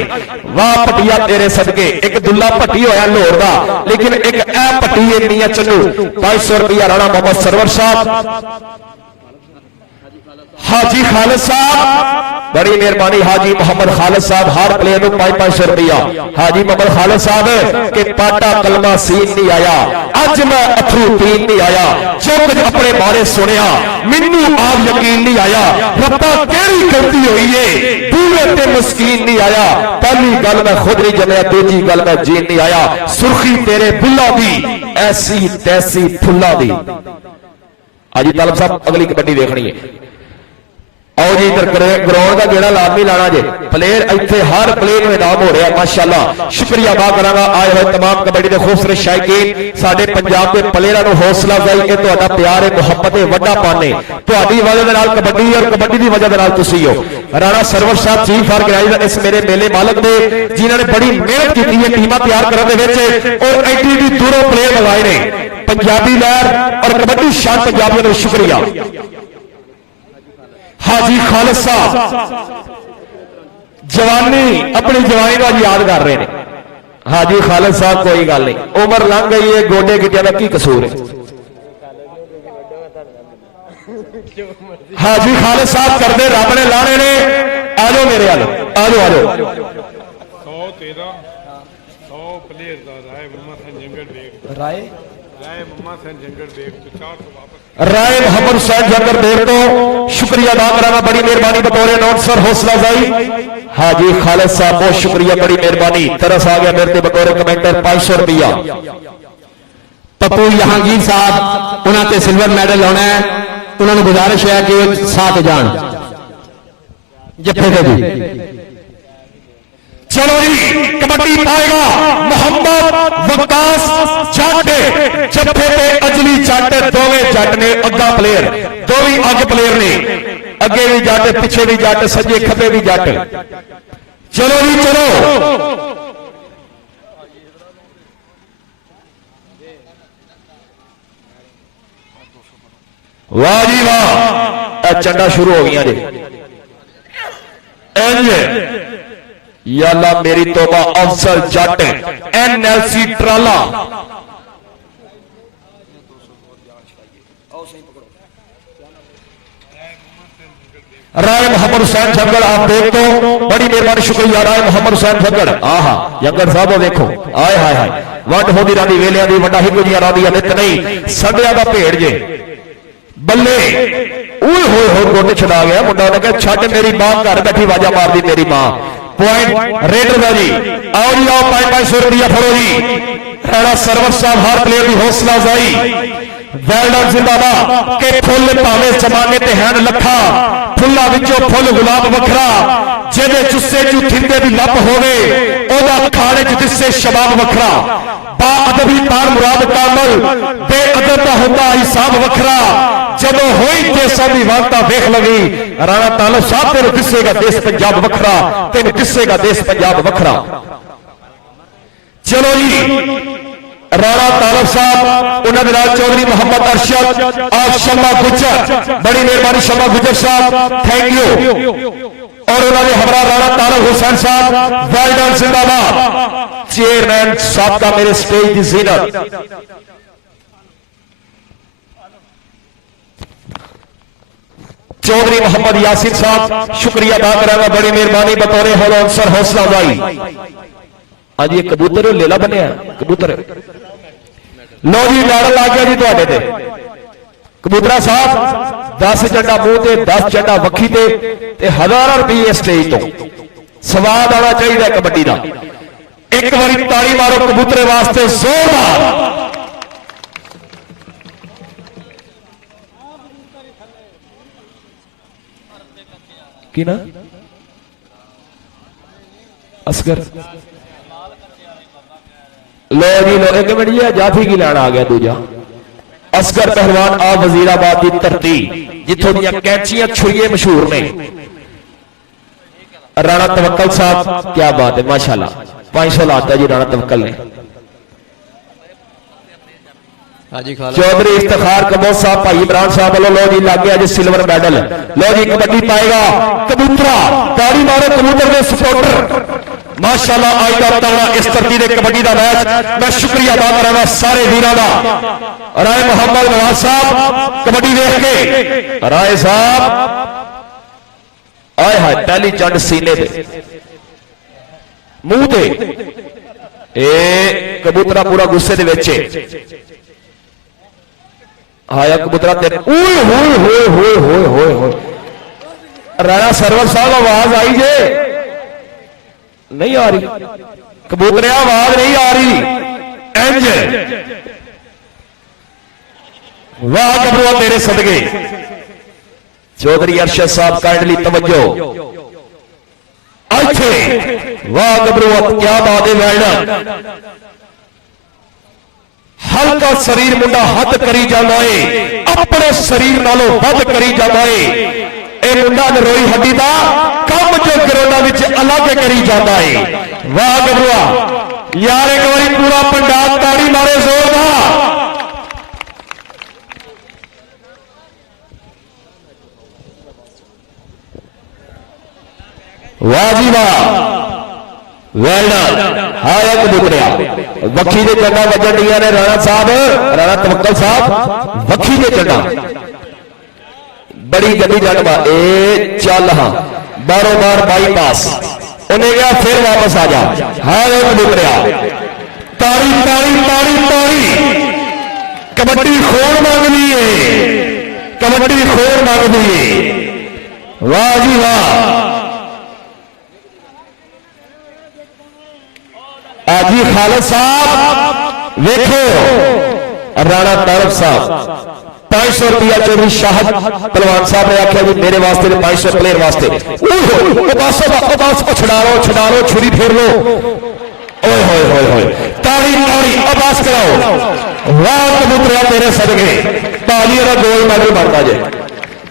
वाह पटिया तेरे सदके एक दुल्ला भट्टी होया लाहौर दा लेकिन एक ऐ भट्टी है मियां चन्नू 500 रुपया राणा मोहम्मद सरवर साहब हाजी खालिद साहब बड़ी मेहरबानी हाजी मोहम्मद खालिद साहब हर प्लेयर को 500 रुपया हाजी मोहम्मद खालिद साहब के पाटा कलमा सीन नहीं आया अज मैं अथरू पीन नहीं आया जो कुछ अपने बारे सुनिया मैनू आप यकीन नहीं आया रब्बा केड़ी गलती हुई है दूरे ते मस्कीन नहीं आया पहली गल मैं खुद नहीं जमया दूजी गल मैं जीन नहीं आया सुर्खी तेरे बुल्ला दी ऐसी तैसी फुल्ला दी हाजी तालब साहब अगली कबड्डी देखनी है आओ जी इधर ग्राउंड का गेड़ा लाजमी लाना जे प्लेयर इतने हर प्लेयर में इनाम हो रहा माशाअल्लाह शुक्रिया अदा करांगा आए हुए तमाम कबड्डी के खूबसूरत शायकीन साडे पंजाब के प्लेयरों को हौसला अफजाई के तुहाडा प्यार है मुहब्बत है वड्डा पाने तुहाडी वजह दे नाल कबड्डी और कबड्डी की वजह दे नाल तुसीं हो राणा सरवर साहब चीफ ऑर्गेनाइजर इस मेरे मेले मालक ने जिन्होंने बड़ी मेहनत की है टीमां तैयार करने दे विच और एडी एडी दूरों प्लेयर लगाए ने पंजाबी लहर और कबड्डी शान पंजाबियों का शुक्रिया हाजी खालिद साहब जवानी अपनी जवानी को याद कर रहे हैं हाजी खालिद साहब कोई गल नहीं उम्र लंघ गई है गोडे गिटिया का की कसूर है हाजी खालिद साहब करते रब ने लाने ने आ जाओ मेरे वाल आ जाओ 113 100 प्लेयर दा राय मम्मा सन जंगल देख राय मम्मा सन जंगल देख तो 400 वापस राय मोहम्मद हुसैन जंगर देर तो शुक्रिया अदा कराना बड़ी मेहरबानी बतौर अनाउंसर हौसला अफजाई हाजी खालिद साहब बहुत शुक्रिया बड़ी मेहरबानी तरस आ गया मेरे ते बतौर कमेंटर 500 रुपया पप्पू जहांगीर साहब उन्होंने सिल्वर मैडल लाना है उन्होंने गुजारिश है कि वो साथ जान जफे दे दी चलो जी कबड्डी पाएगा मोहम्मद वकास जट जफे ते अजली जट दोवें जट ने अग्गा प्लेयर दो भी अग प्लेयर ने अगे भी जट पिछे भी जट सज्जे खब्बे भी जट चलो जी चलो वाह जी वाह चंडा शुरू हो गया जी या अल्लाह मेरी तौबा अफजल जट NLC ट्राला राय मोहम्मद हुसैन जंगल आप देख तो बड़ी मेहरबानी शुक्रिया राय मोहम्मद हुसैन जंगल आहा जंगल साहब देखो आए हाय हाय वंड होदी रादी वेलिया दी वड्डा ही कोई रादी नित नहीं संडिया दा भेड़ जे बल्ले ओए होए होए गोडे छड़ा गया मुंडा ने कहा छड़ मेरी मां घर बैठी आवाजा मारदी मेरी मां पॉइंट रेडर का जी आओ जी आओ 500 रुपया फड़ो जी राणा सरवर साहब हर प्लेयर की हौसला अफजाई वेल डन जिंदाबाद के फुल भावे जमाने ते हैं लखा फुल्ला विचों फुल गुलाब वखरा जेदे जुस्से चू थिंदे दी लप होवे ओदा खाने च दिसे शबाब वखरा बा अदबी तार मुराद कामल बे अदब दा हुंदा हिसाब वखरा जदों होई देसां दी वार्ता वेख लगी राणा तालब साहब तेरे दिसेगा देश पंजाब वखरा तेरे दिसेगा देश पंजाब वखरा चलो जी राणा तालब साहब उन्होंने चौधरी मोहम्मद अरशद और शमा गुजर बड़ी मेहरबानी शमा गुजर साहब थैंक यू और उन्होंने हमारा राणा तालब हुसैन साहब वेल डन जिंदाबाद चेयरमैन साहब का मेरे स्टेज की जीनत चौधरी मोहम्मद यासिर साहब शुक्रिया अदा करांगा बड़ी मेहरबानी बतौर अनाउंसर हौसला अफजाई आज ये कबूतर लेला बनया कबूतर लो जी लड़ आ गया जी तुहाडे ते कबूतरा साहब 10 चंडा मुंह ते 10 चंडा वक्खी ते हजारां रुपये स्टेज तो स्वाद आना चाहिए कबड्डी का एक बारी ताली मारो कबूतरे वास्ते जोरदार की ना असगर लो जी लो एक मिनट जी जाफी की लैन आ गया दूजा असगर पहलवान आ वजीराबाद की धरती जिथों दी कैंचियां छुरीए मशहूर ने राणा तवक्कल साहब, क्या बात है माशाल्लाह, 500 लाता जी राणा तवक्कल ने। चौधरी इफ्तिखार कबोज साहब, भाई इमरान साहब वालों लो जी लग गया जी सिल्वर मेडल। लो जी कबड्डी पाएगा कबूतरा, ताड़ी मारो कबूतर के सपोर्टर माशाल्लाह। आज का तगड़ा इस धरती के कबड्डी का मैच, मैं शुक्रिया अदा करांगा सारे वीरों का। राय मोहम्मद नवाज साहब कबड्डी देख के, राय साहब आए हाय पहली जंड सीने दे मुंह ते, ए कबूतरा पूरा गुस्से दे विच आया कबूतरा तेरे, ओए होए होए होए होए होए होए। राणा सरवर साहब आवाज आई जे, नहीं आ रही कबूतरिया, आवाज नहीं आ रही। इंज वाह गबरूआ तेरे सदके। चौधरी अरशद साहब काइंडली तवज्जो, अच्छे वाह गबरूआ, क्या बात है वेल्डन। हल्का शरीर मुंडा हद करी जाता है, अपने शरीर नालों वध करी जाता है। यह मुंडा नरोई हड्डी का काम जो ग्राउंडा विच अलग करी जाता है। वाह गबरूआ यार, एक बारी पूरा पंडाल ताड़ी मारे जोर दा। वाह जी वाह, हाया कबूतरिया वखी दे चंडा वजन दिया ने। राणा साहब, राणा तवक्कल साहब वखी दे चंडा बड़ी गड्डी जट ए चल, हाँ बारों बार बाईपास उन्हें गया, फिर वापस आ जा। हाया कबूतरिया ताड़ी ताड़ी ताड़ी ताड़ी, कबड्डी खोड़ मांगनी है, कबड्डी खोड़ मांगनी है। वाह जी वाह, आजी खालिद साहब वेखो, राणा तारक साहब 500 रुपया चौधरी शाहद पहलवान साहब ने आख्या जी मेरे वास्ते 500 प्लेयर वास्ते। छड़ा लो छुरी फेर लो, ओए होए होए होए, ताड़ी ताड़ी अबास कराओ। वाह कबूतरिया तेरे सदके, ताली का गोल मैडल बनता जे।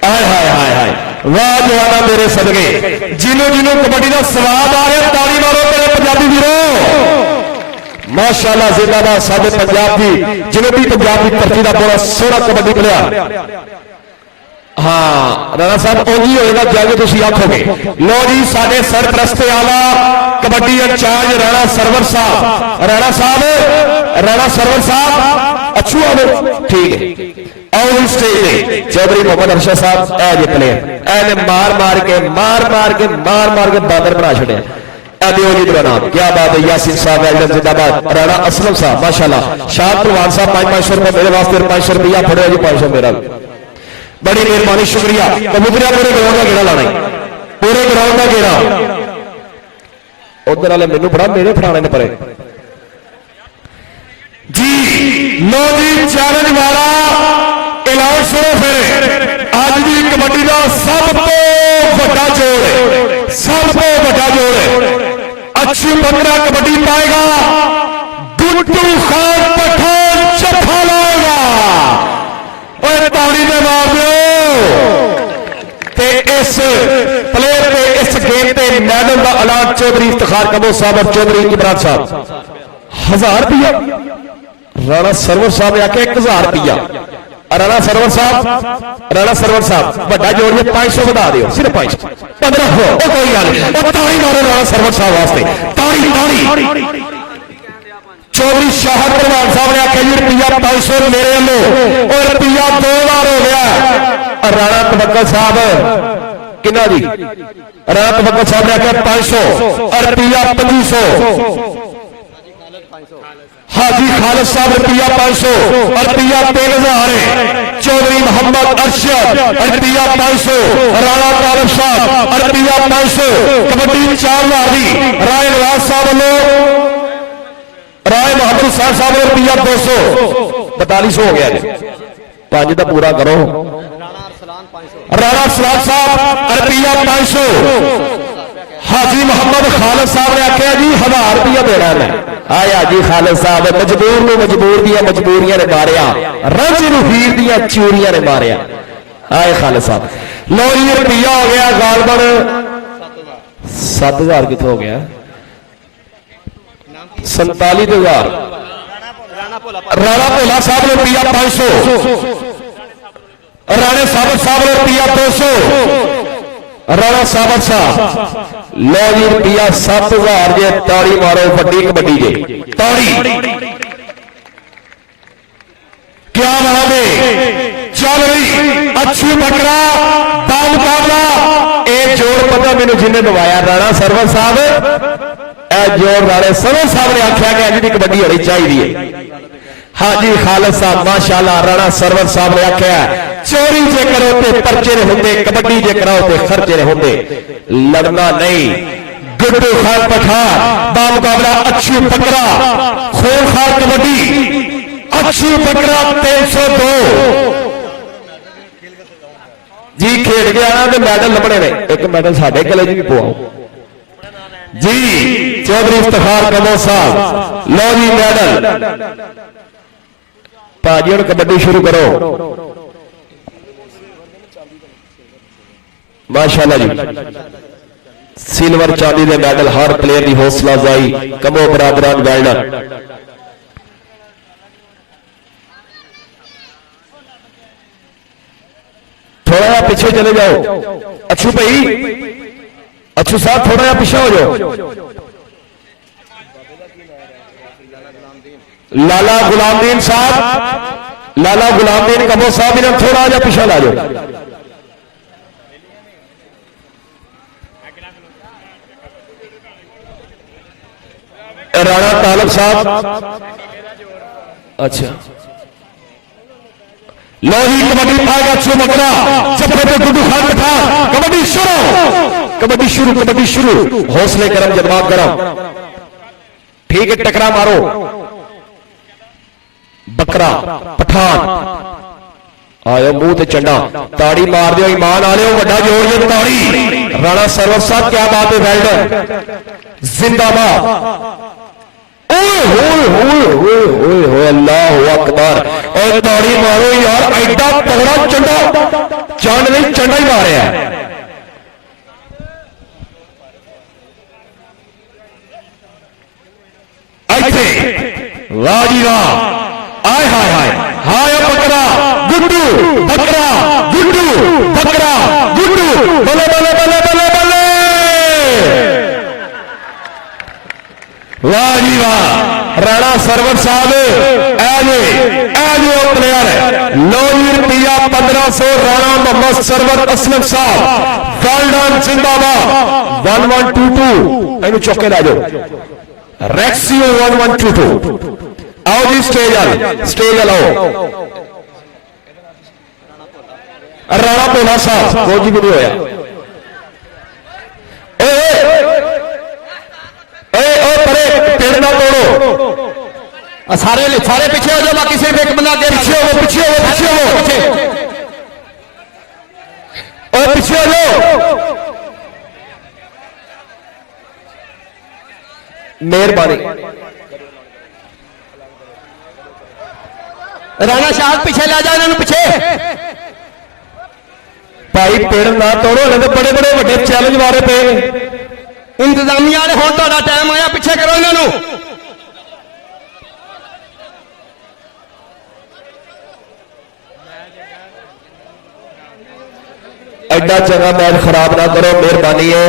हाय हाय हाय हाय, वाह जवाना मेरे सदके, जिन्हों जिन्हों कबड्डी का स्वाद आ रहा ताली मारो तेरे पंजाबी वीरों। माशाअल्लाह जिंदाबाद साडे पंजाब की जनूबी पंजाब की धरती का बड़ा सोहना कबड्डी प्लेयर। हाँ राणा साहब उंज होएगा जंग तुसीं आखोगे। लो जी साडे सरपरस्ते आला कबड्डी इंचार्ज राणा सरवर साहब, राणा साहब, राणा सरवर साहब अच्छू आओ, ठीक है आओ स्टेज पे। चौधरी मोहम्मद अरशद साहब ए जे प्लेयर ए मार मार के बादर बना छड़े। क्या बात है, यासीन साहब वेल्डन जिंदाबाद। राणा असलम साहब माशाल्लाह। शाह पहलवान साहब 500 रुपए मेरे वास्ते, 500 रुपया फड़ो जी, 500 मेरा, बड़ी मेहरबानी शुक्रिया। कबूतरिया पूरे ग्राउंड का गेड़ा लाना, पूरे ग्राउंड का गेड़ा। उधर वाले मैनू बड़ा मेरे फड़ाने ने परे जी। लो जी चैलेंज वाला ऐलान सुनो फिर। आज की कबड्डी का सब तो बड़ा जोड़, सब तो बड़ा जोड़ अच्छी 15 कबड्डी पाएगा गुड्डू खान पठान चफा लाएगा। और ताड़ी दे मार ते इस प्लेयर पे इस गेम पे मैडल का ऐलान चौधरी इफ्तिखार कबोज साहब और चौधरी इमरान साहब। 1000 रुपया राणा सरवर साहब ने आख्या 1000 रुपया। राणा सरवर साहब बड़ा जोड़िए 500 बढ़ा दियो, सिर्फ 500 15 हो कोई गल नहीं। ताड़ी मारो राणा सरवर साहब वास्ते, ताड़ी ताड़ी। चौधरी शाहद पहलवान साहब ने आख्या जी रुपया 500 मेरे वालों, और रुपया 2 बार हो गया। राणा तवक्कल साहब कितना जी, राणा तवक्कल साहब ने आख्या 500 और रुपया 2500। हाजी खालिद साहब रुपया 500 और रुपया 3000 है। चौधरी मोहम्मद अरशद रुपया 500, राणा तारक साहब और रुपया 500। कबड्डी 4000 दी राय नवाज साहब वालों, राय मोहम्मद साहब रुपया 200, 4200 हो गया जी। 5 का पूरा करो। राणा अरसलान साहब रुपया 500। हाजी मोहम्मद खालिद साहब ने आख्या जी 1000 रुपया देना है। आया जी खालिद साहब मजबूर में मजबूर दिया मजबूरियां ने मारिया, रंज हीर दिया चूरियां ने मारिया। आए खालिद साहब लो जी रुपया हो गया गालबन 7,000 कितों हो गया 47,000 राणा भोला साहब रुपया 500 राणे साबर साहब रुपया 200 राणा साबर साहब लो जी रुपया 7,000 जे ताड़ी मारो वड्डी कबड्डी जे ताड़ी क्या बात है चल रही अच्छी बकरा मुकाबला ए जोड़ पता मैंने जिन्हें दवाया राणा सरवर साहब ए जोड़ राणे सरवर साहब ने आख्या कि अज की कबड्डी होनी चाहिए हाजी खालिद साहब माशाअल्लाह राणा सरवर साहब ने आख्या चोरी जे करो तो परचे ने होंगे कबड्डी जे कराओ तो खर्चे ने होंगे लड़ना नहीं गुड्डू खान पठान मुकाबला अच्छी बकरा खून खान कबड्डी अच्छी बकरा 302 जी खेल गया ना तो मैडल लभने ने एक मैडल साढ़े गले भी पवाओ जी चौधरी इफ्तिखार कमो साहब लो जी मैडल भाजी हम कबड्डी शुरू करो माशाल्लाह जी सिल्वर चांदी के मैडल हर प्लेयर की हौसला अफजाई कमो बराबरान वेल्डन थोड़ा या पीछे चले जाओ अच्छू भाई अच्छू साहब थोड़ा या पीछे हो जाओ लाला गुलामदीन साहब लाला गुलामदीन कमो साहब इन्हें थोड़ा या पीछे ला जाओ राणा तालब साहब अच्छा लोही कबड्डी पाएगा अच्छू बकरा जफे पे गुड्डू खान पठान कबड्डी शुरू हौसले गरम जज्बात गरम ठीक है टकरा मारो बकरा पठान आयो मुंह ते चंडा ताड़ी मार दियो ईमान आलियो वड्डा जोर जे ताड़ी राणा सरवर साहब क्या बात है वेल्डन जिंदाबाद अल्लाह अकबर और ताड़ी मारो यार ऐडा तगड़ा चंडा चंड नहीं चंडा ही मारे वाह जी वाह आय हाय हाय हाय बकरा गुड्डू बकरा गुड्डू बकरा गुड्डू बले बले बले बले बले वाह जी वाह राणा सरवर साहब प्लेयर लो रुपया 1500 राणा मोहम्मद सरवर असलम साहब वेल्डन जिंदाबाद 1122 एनु चौके ला जाओ रेक्सियो 1122 आओ जी स्टेज लाओ राणा भोला साहब कोई भी नहीं होया सारे पीछे हो जाओ बाकी सिर्फ एक बंदा दे पीछे हो पीछे हो जाओ मेहरबानी राणा शाह पीछे ला जाओ इन्होंने पीछे भाई पेड़ ना तोड़ो हले तो बड़े बड़े बड़े चैलेंज मारे पे इंतजामिया ने हुण तुहाडा टाइम आया पीछे करो इन्हों एडा चंगा मैच खराब ना करो मेहरबानी है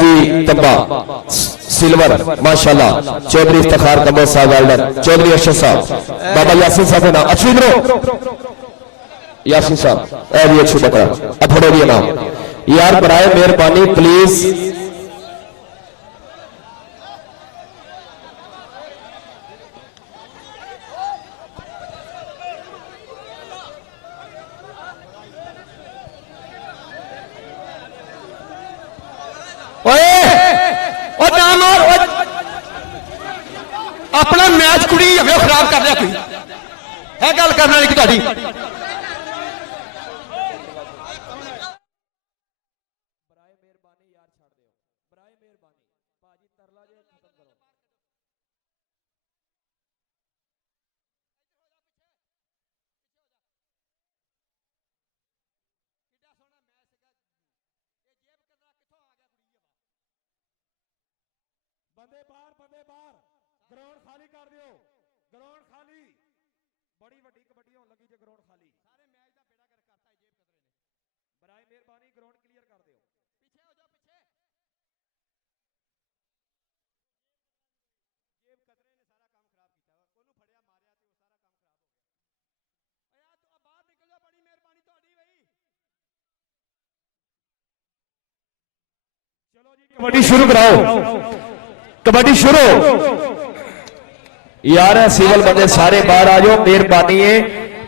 जी तब्बा सिल्वर माशाल्लाह चौधरी इफ्तिखार कमर साहब वेल्डन चौधरी अरशद साहब बाबा यासिन साहब ना अच्छी इधरो यासिन साहब जी अच्छू बकरा अब फड़ो भी नाम यार बराए मेहरबानी प्लीज अपना मैच कुड़ी हमें खराब कर रहा कोई है गल करना नहीं तुहाडी ਗਰਾਊਂਡ ਖਾਲੀ ਕਰ ਦਿਓ, ਗਰਾਊਂਡ ਖਾਲੀ। ਬੜੀ ਵੱਡੀ ਕਬੱਡੀ ਹੋਣ ਲੱਗੀ ਜੇ ਗਰਾਊਂਡ ਖਾਲੀ। ਸਾਰੇ ਮੈਚ ਦਾ ਬੇੜਾ ਗਰਕ ਕਰਤਾ ਜੇਬ ਕਤਰੇ ਨੇ। ਬਰਾਏ ਮਿਹਰਬਾਨੀ ਗਰਾਊਂਡ ਕਲੀਅਰ ਕਰ ਦਿਓ। ਪਿੱਛੇ ਹੋ ਜਾਓ, ਪਿੱਛੇ। ਜੇਬ ਕਤਰੇ ਨੇ ਸਾਰਾ ਕੰਮ ਖਰਾਬ ਕੀਤਾ ਵਾ। ਉਹਨੂੰ ਫੜਿਆ ਮਾਰਿਆ ਤੇ ਉਹ ਸਾਰਾ ਕੰਮ ਖਰਾਬ ਹੋ ਗਿਆ। ਓ ਯਾਰ ਤੂੰ ਬਾਹਰ ਨਿਕਲ ਜਾ, ਬੜੀ ਮਿਹਰਬਾਨੀ ਤੁਹਾਡੀ ਬਈ। ਚਲੋ ਜੀ ਕਬੱਡੀ ਸ਼ੁਰੂ ਕਰਾਓ, ਕਬੱਡੀ ਸ਼ੁਰੂ। यार सिविल बंदे सारे बाहर आ जाओ, मेहरबानी है,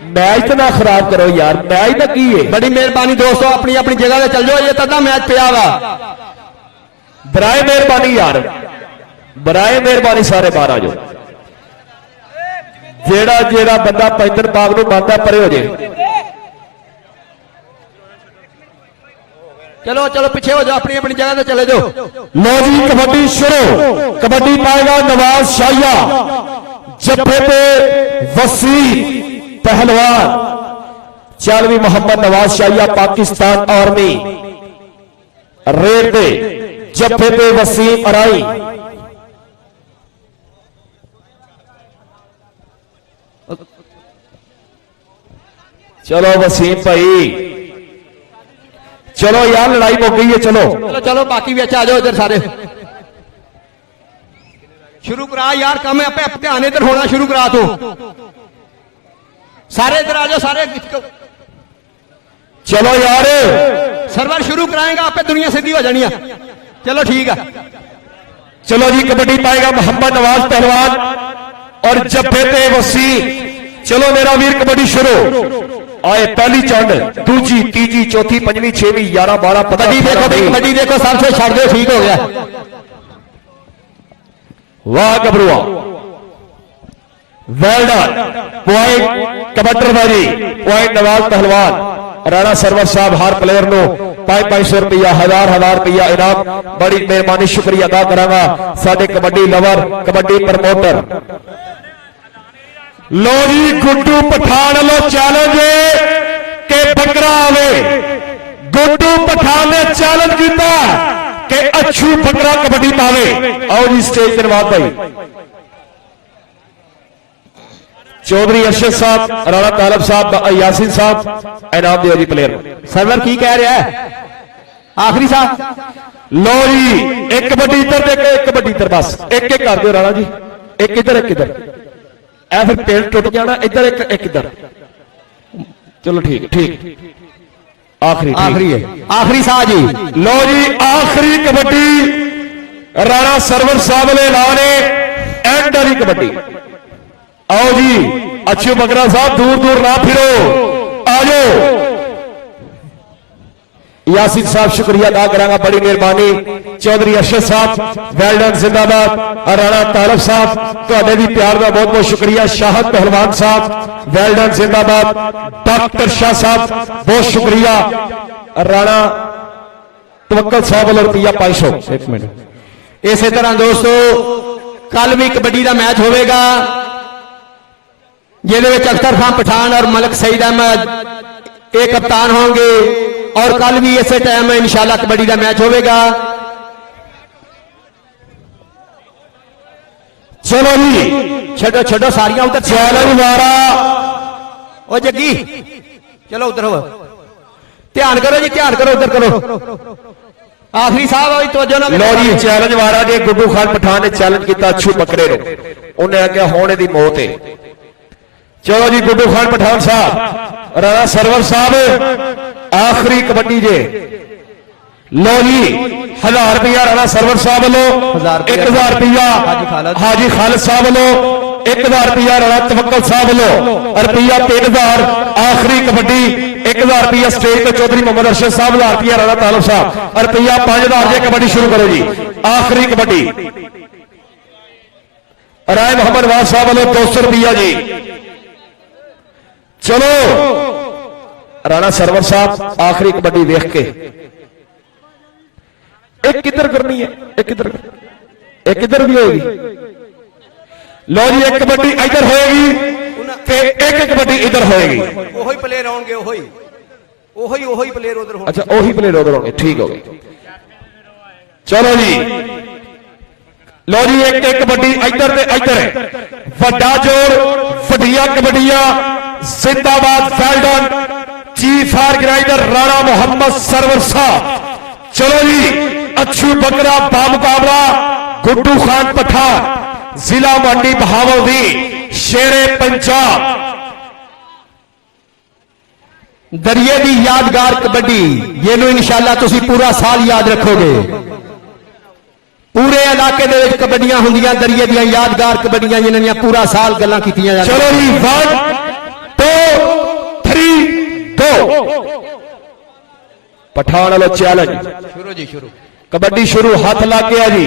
मैच तो ना खराब करो यार, मैच तो की है। बड़ी मेहरबानी दोस्तों, अपनी अपनी जगह पे चल जाओ, ये तदा मैच पिया वा। बराए मेहरबानी यार, बराए मेहरबानी सारे बाहर आ जाओ। जेड़ा जेड़ा बंदा पैंतर बाग नूं मानदा परे हो जाए। चलो चलो पीछे हो जाओ, अपनी अपनी जगह पे चले जाओ। लो जी कबड्डी शुरू, कबड्डी पाएगा नवाज शाहिया, जब्बे पे वसी पहलवान, चालवी मोहम्मद नवाज शाहिया पाकिस्तान आर्मी, रेड पे जब्बे पे वसीम अराई। चलो वसीम भाई, चलो यार लड़ाई मुक गई है, चलो चलो चलो बाकी भी अच्छा आ जाओ इधर सारे। शुरू करा यार, काम है ध्यान इधर होना शुरू करा तू। सारे इधर आ जाओ सारे। चलो यार सर्वर शुरू कराएगा, आपे दुनिया सीधी हो जानी है। चलो ठीक है। चलो जी कबड्डी पाएगा मोहम्मद नवाज पहलवान और जब्बे पे वसी। चलो मेरा वीर कबड्डी शुरू। आए पहली चंड, दूजी तीजी चौथी पंजवीं छेवीं 11 12 पता नहीं। देखो भाई कबड्डी देखो, सबसे छड़ दो, ठीक हो गया। वाह गबरुआ, वेल डन। पॉइंट कबड्डर बाजी, पॉइंट नवाज पहलवान। राणा सरवर साहब हर प्लेयर नो 500 रुपया 1000 रुपया इनाम, बड़ी मेहरबानी शुक्रिया अदा करांगा साडे कबड्डी लवर कबड्डी प्रमोटर। लो जी गुड्डू पठान लो चैलेंज के बकरा आवे। गुड्डू पठान ने चैलेंज किया कि अच्छू बकरा कबड्डी पावे। आओ जी स्टेज पे नवाज भाई, चौधरी अरशद साहब, राणा तालब साहब, यासीन साहब इनाम दियो जी प्लेयर। सर्वर की कह रहा है आखिरी साहब? लो जी एक कबड्डी इधर देखे, एक कबड्डी इधर, बस एक एक कर दो राणा जी, एक इधर एक इधर। ऐ फिर पेड़ टुट जाना, इधर एक एक इधर। चलो ठीक ठीक, आखिरी आखिरी है, आखिरी साह जी। लो जी आखिरी कबड्डी राणा सरवर साहब ने लाने एंड वाली कबड्डी। आओ जी अच्छू बकरा साहब, दूर दूर ना फिरो, आ जाओ। यासिन साहब शुक्रिया अदा करांगा, बड़ी मेहरबानी। चौधरी अरशद साहब वेल डन, जिंदाबाद। राणा तालब साहब तुहाडे भी प्यार का बहुत बहुत शुक्रिया। शाहद पहलवान साहब वेल डन, जिंदाबाद। डॉक्टर शाह साहब बहुत शुक्रिया। राणा तवक्कल साहब वालों रुपया 500। एक मिनट। इसी तरह दोस्तों कल भी कबड्डी का मैच होगा, जिहदे विच अख्तर खान पठान और मलक सईद अहमद एक कप्तान होंगे, और कल भी इसे टाइम इंशाल्लाह कबड्डी का मैच होगा। चलो जी छो छो सारिया उधर चैलेंज वाला। ओ जग्गी चलो उधर हो, ध्यान करो जी, ध्यान करो, उधर करो। आखिरी साहब तो जो ना लो जी चैलेंज वाला ने गुड्डू खान पठान ने चैलेंज किया अच्छू बकरे नो, उन्हें आख्या होने दी मौत है। चलो जी गुड्डू खान पठान साहब, राणा सरवर साहब आखिरी कबड्डी जे। लो जी 1000 रुपया राणा सरवर साहब लो, 1000 रुपया हाजी खालिद साहब लो, 1000 रुपया राणा तवक्कल साहब लो, रुपया 3000 आखिरी कबड्डी। 1000 रुपया स्टेज पे चौधरी मोहम्मद अरशद साहब, 1000 रुपया राणा तालब साहब, रुपया 5000 जे कबड्डी शुरू करो जी। आखिरी कबड्डी राय मोहम्मद वाज साहब लो 200 रुपया जी। चलो राणा सरवर साहब आखिरी कबड्डी देख के, एक किधर करनी है, एक इधर, एक इधर भी होगी। लो जी एक कबड्डी इधर होएगी, एक कबड्डी इधर होएगी। ओही प्लेयर आउणगे, ओही प्लेयर उधर होंगे। अच्छा ओही प्लेयर उधर होंगे, ठीक हो गए। चलो जी लो जी एक एक कबड्डी इधर ते इधर वड्डा जोर वड्डियां कबड्डियां जिंदाबाद well done chief organiser Rana Mohammad Sarwar साहब। चलो जी अच्छू बकरा बामुकाबला गुड्डू खान पठान जिला मंडी बहावलदी शेरे पंजाब। दरिए की यादगार कबड्डी जिन्हों इंशाअल्लाह तुसी पूरा साल याद रखोगे। पूरे इलाके दे विच कबड्डियां हुंदियां दरिए दी यादगार कबड्डियां जिन्हां दी पूरा साल गल्लां कीतियां जांदियां। चलो जी 1 2 3 2 पठान वालों चैलेंज शुरू जी शुरू कबड्डी शुरू हाथ लग गया जी।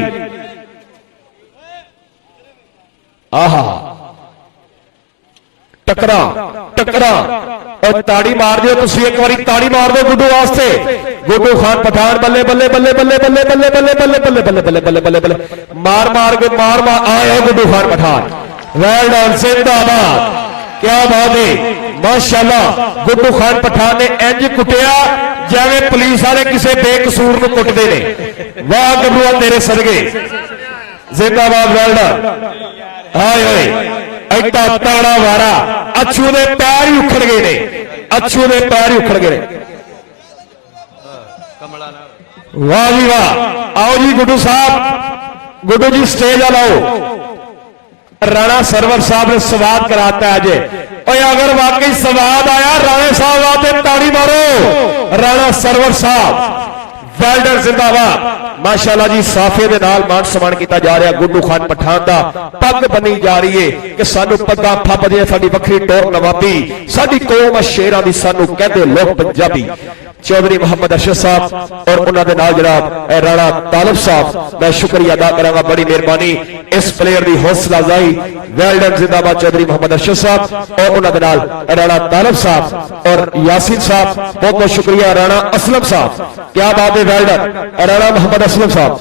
आहा टकरा टकरा और ताड़ी मार दियो तुसी एक बारी ताड़ी मार दो गुड्डू वास्ते। गुड्डू खान पठान बल्ले बल्ले बल्ले बल्ले बल्ले बल्ले बल्ले बल्ले बल्ले बल्ले बल्ले बल्ले बल्ले बल्ले मार मार के मार आए गुड्डू खान पठान। वेल डन जिंदाबाद क्या बात है माशाल्लाह। गुड्डू खान पठान ने इंज कुटिया जिवें पुलिस वाले किसी बेकसूर नूं कुटदे ने। वाह गबरूआ तेरे सदके जिंदाबाद वेल डन। हाय हाय एडा तगड़ा वारा अच्छू दे पैर ही उखड़ गए ने। अच्छू दे पैर ही उखड़ गए। वाह जी वाह आओ जी गुड्डू साहब गुड्डू जी स्टेज लाओ। राणा सरवर साहब ने स्वाद कराता है अजय और अगर वाकई स्वाद आया राणा साहब आते ताड़ी मारो। राणा सरवर साहब वेल्डर जिंदाबाद माशाल्लाह जी। साफे दे नाल मान सम्मान किया जा रहा गुड्डू खान पठान दा पग बनी जा रही है कि सानू पग्गां फपदियां साडी वखरी टोर नवाबी साडी कौम शेरां दी सानू कहंदे लोग पंजाबी। चौधरी मोहम्मद अरशद साहब और उन्होंने नाल जनाब राणा तालिब साहब मैं शुक्रिया अदा करांगा बड़ी मेहरबानी इस प्लेयर की हौसला अफजाई। वेल्डन जिंदाबाद चौधरी मोहम्मद अरशद साहब और उन्होंने नाल राणा तालिब साहब और यासीन साहब बहुत बहुत शुक्रिया। राणा असलम साहब क्या बात है वेल्डन राणा मोहम्मद असलम साहब।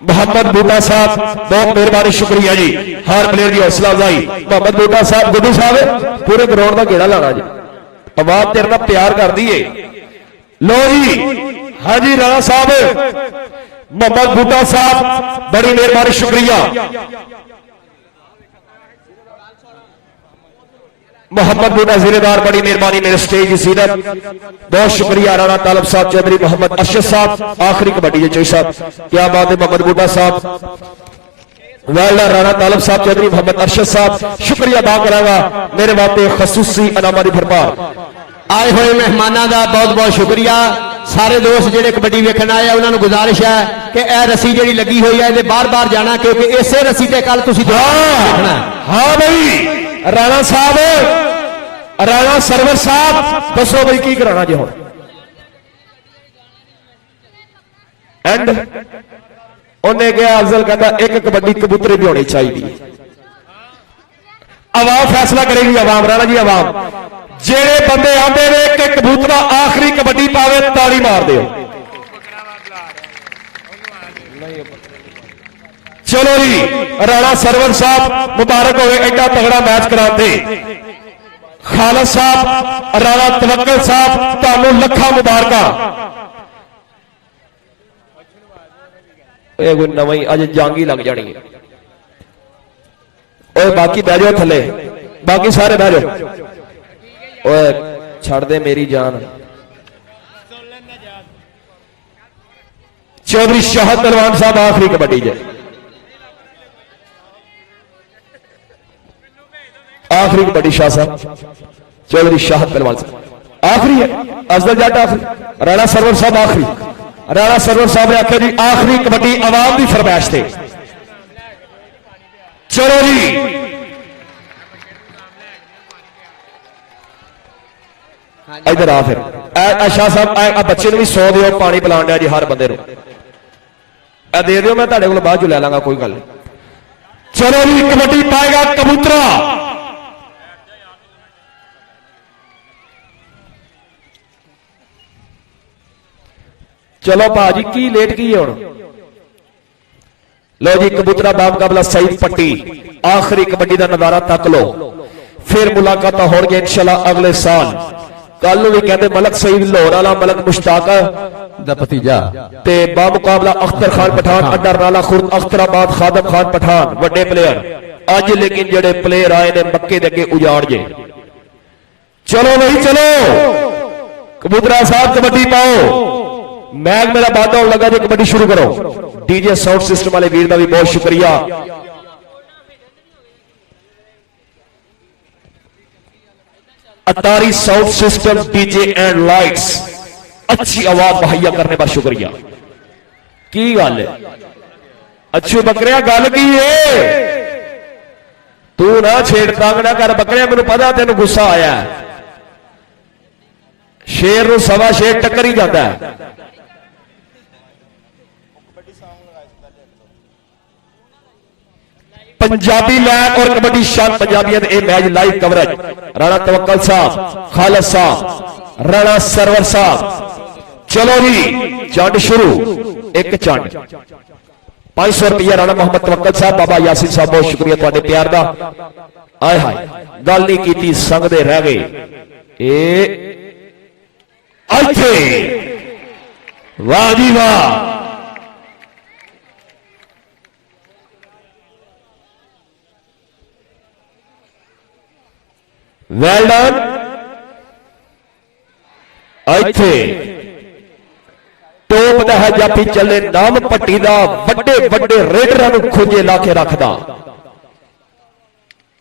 मोहम्मद बूटा साहब बहुत मेहरबानी शुक्रिया जी हर प्लेयर की हौसला अफजाई। मोहम्मद बूटा साहब गुड्डू साहब पूरे ग्राउंड का घेड़ा लाना जी आवाज तेरे नाल प्यार कर दी है। लो जी हाँ जी राणा साहब मोहम्मद बूटा साहब बड़ी मेहरबानी शुक्रिया। मोहम्मद बूटा जिलेदार बड़ी मेहरबानी मेरे स्टेज की सीरत बहुत शुक्रिया। राणा तालिब साहब चौधरी मोहम्मद अरशद साहब आखिरी कबड्डी है चौधरी साहब क्या बात है। मोहम्मद बूटा साहब वेल्डर राणा तालिब साहब चौधरी मोहम्मद अरशद साहब शुक्रिया अदा करांगा मेरे वास्ते खसूसी इनामां दी भरपार। आए हुए मेहमानों का बहुत बहुत शुक्रिया। सारे दोस्त जेडे कबड्डी वेखण आए उन्होंने गुजारिश है कि यह रस्सी जी लगी हुई है बार बार जाना क्योंकि इसे रस्सी से कल तुसीं देखना। हाँ भाई राणा साहब राणा सरवर साहब दसो भाई की कराना जी हुण एंड उन्हें कहा अफजल कहता एक कबड्डी कबूतरे भी होनी चाहिए। आवाम फैसला करेगी आवाम राणा जी आवाम जेड़े बंदे आते ने कि कबूतरा आखिरी कबड्डी पावे ताली मार दो। चलो जी राणा सरवर साहब मुबारक हो एडा तगड़ा मैच कराते। खालिद साहब राणा तवक्कल साहब तुहानू लखा मुबारक। कोई नवी अज जांगी लग जानी है। बाकी बह जाओ थले बाकी सारे बह जाओ छड़ दे मेरी जान। चौधरी शाहद दलवान साहब आखिरी कबड्डी जे आखिरी कबड्डी शाह साहब चौधरी शाहद दलवान साहब आखिरी है। अफजल जट आखिरी राणा सरवर साहब आखिरी राणा सरवर साहब ने आख्या जी आखिरी कबड्डी आवाम की फरमाइश थे। चलो जी इधर आ फिर शाह साहब बच्चे भी 100 दियो पानी पिलान दिया जी हर बंदे दे दियो मैं तुहाडे कोल बाद ले लांगा कोई गल। चलो जी कबड्डी पाएगा कबूतरा। चलो भाजी की लेट की है हुण। लो जी कबूतरा बामुकाबला सईद पट्टी आखिरी कबड्डी का नजारा तक लो फिर मुलाकात होगी इंशाल्लाह अगले साल ਕੱਲ ਨੂੰ ਵੀ ਕਹਿੰਦੇ ਮਲਕ ਸਈਦ ਲਾਹੌਰ ਵਾਲਾ ਮਲਕ ਮੁਸ਼ਤਾਕ ਦਾ ਭਤੀਜਾ ਤੇ ਬਾ ਮੁਕਾਬਲਾ ਅਖਤਰ ਖਾਨ ਪਠਾਨ ਅੱਡਾ ਰਾਲਾ ਖੁਰਦ ਅਖਤਰਾਬਾਦ ਖਾਦਮ ਖਾਨ ਪਠਾਨ ਵੱਡੇ ਪਲੇਅਰ ਅੱਜ ਲੇਕਿਨ ਜਿਹੜੇ ਪਲੇਅਰ ਆਏ ਨੇ ਮੱਕੇ ਦੇ ਅੱਗੇ ਉਜਾੜ ਜੇ ਚਲੋ ਬਈ ਚਲੋ ਕਬੂਤਰਾ ਸਾਹਿਬ ਕਬੱਡੀ ਪਾਓ ਮੈਚ ਮੇਰਾ ਬਾਤ ਹੋਣ ਲੱਗਾ ਜੇ ਕਬੱਡੀ ਸ਼ੁਰੂ ਕਰੋ ਡੀਜੇ ਸਾਊਂਡ ਸਿਸਟਮ ਵਾਲੇ ਵੀਰ ਦਾ ਵੀ ਬਹੁਤ ਸ਼ੁਕਰੀਆ Attari sound system DJ and lights अच्छी आवाज मुहैया करने पर शुक्रिया की गल है अच्छू बकरिया गल की है तू ना छेड़ तंग ना कर बकरिया मैनू पता तेन गुस्सा आया शेर नू सवा शेर टक्कर ही जाता है पंजाबी लैब और कबड्डी शान पंजाबियत ए मैच लाइव कवरेज राणा तवक्कल साहब खालिद साहब राणा सरवर साहब चलो जी चंड शुरू एक चंड 500 रुपया राणा मोहम्मद तवक्कल साहब बाबा यासिन साहब बहुत शुक्रिया तुहाडे प्यार दा आए हाय गल नहीं कीती संगदे रह गए ए इत्थे वाह जी वाह वेल डन इत्थे टोप दा है जाफी चले नाम पट्टी दा वड्डे वड्डे रेडरां नूं खोजे ला के रखदा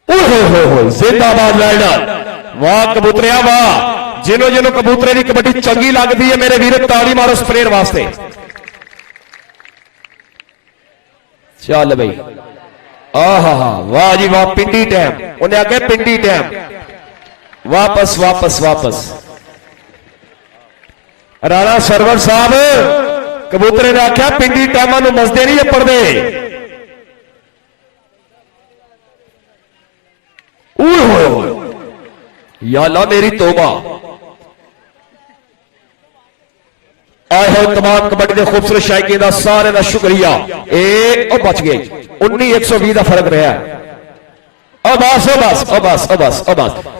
ओहो जिंदाबाद वेल डन वाह कबूतरिया वाह जिन्हों जिन्हों कबूतरे की कबड्डी चंगी लगती है मेरे वीर ताली मारो स्प्रेयर वास्ते चल बई आहा वाह जी वाह पिंडी टाइम उन्हें आगे पिंडी टाइम वापस वापस वापस राणा सरवर साहब कबूतरे ने आख्या पिंडी टाइमां नूं मसदे नहीं अपड़दे या अल्लाह मेरी तौबा आए हो तमाम कबड्डी के खूबसूरत शायकीन का सारे का शुक्रिया ए बच गए 19-120 का फर्क रहा है बस बस बस बस बस बस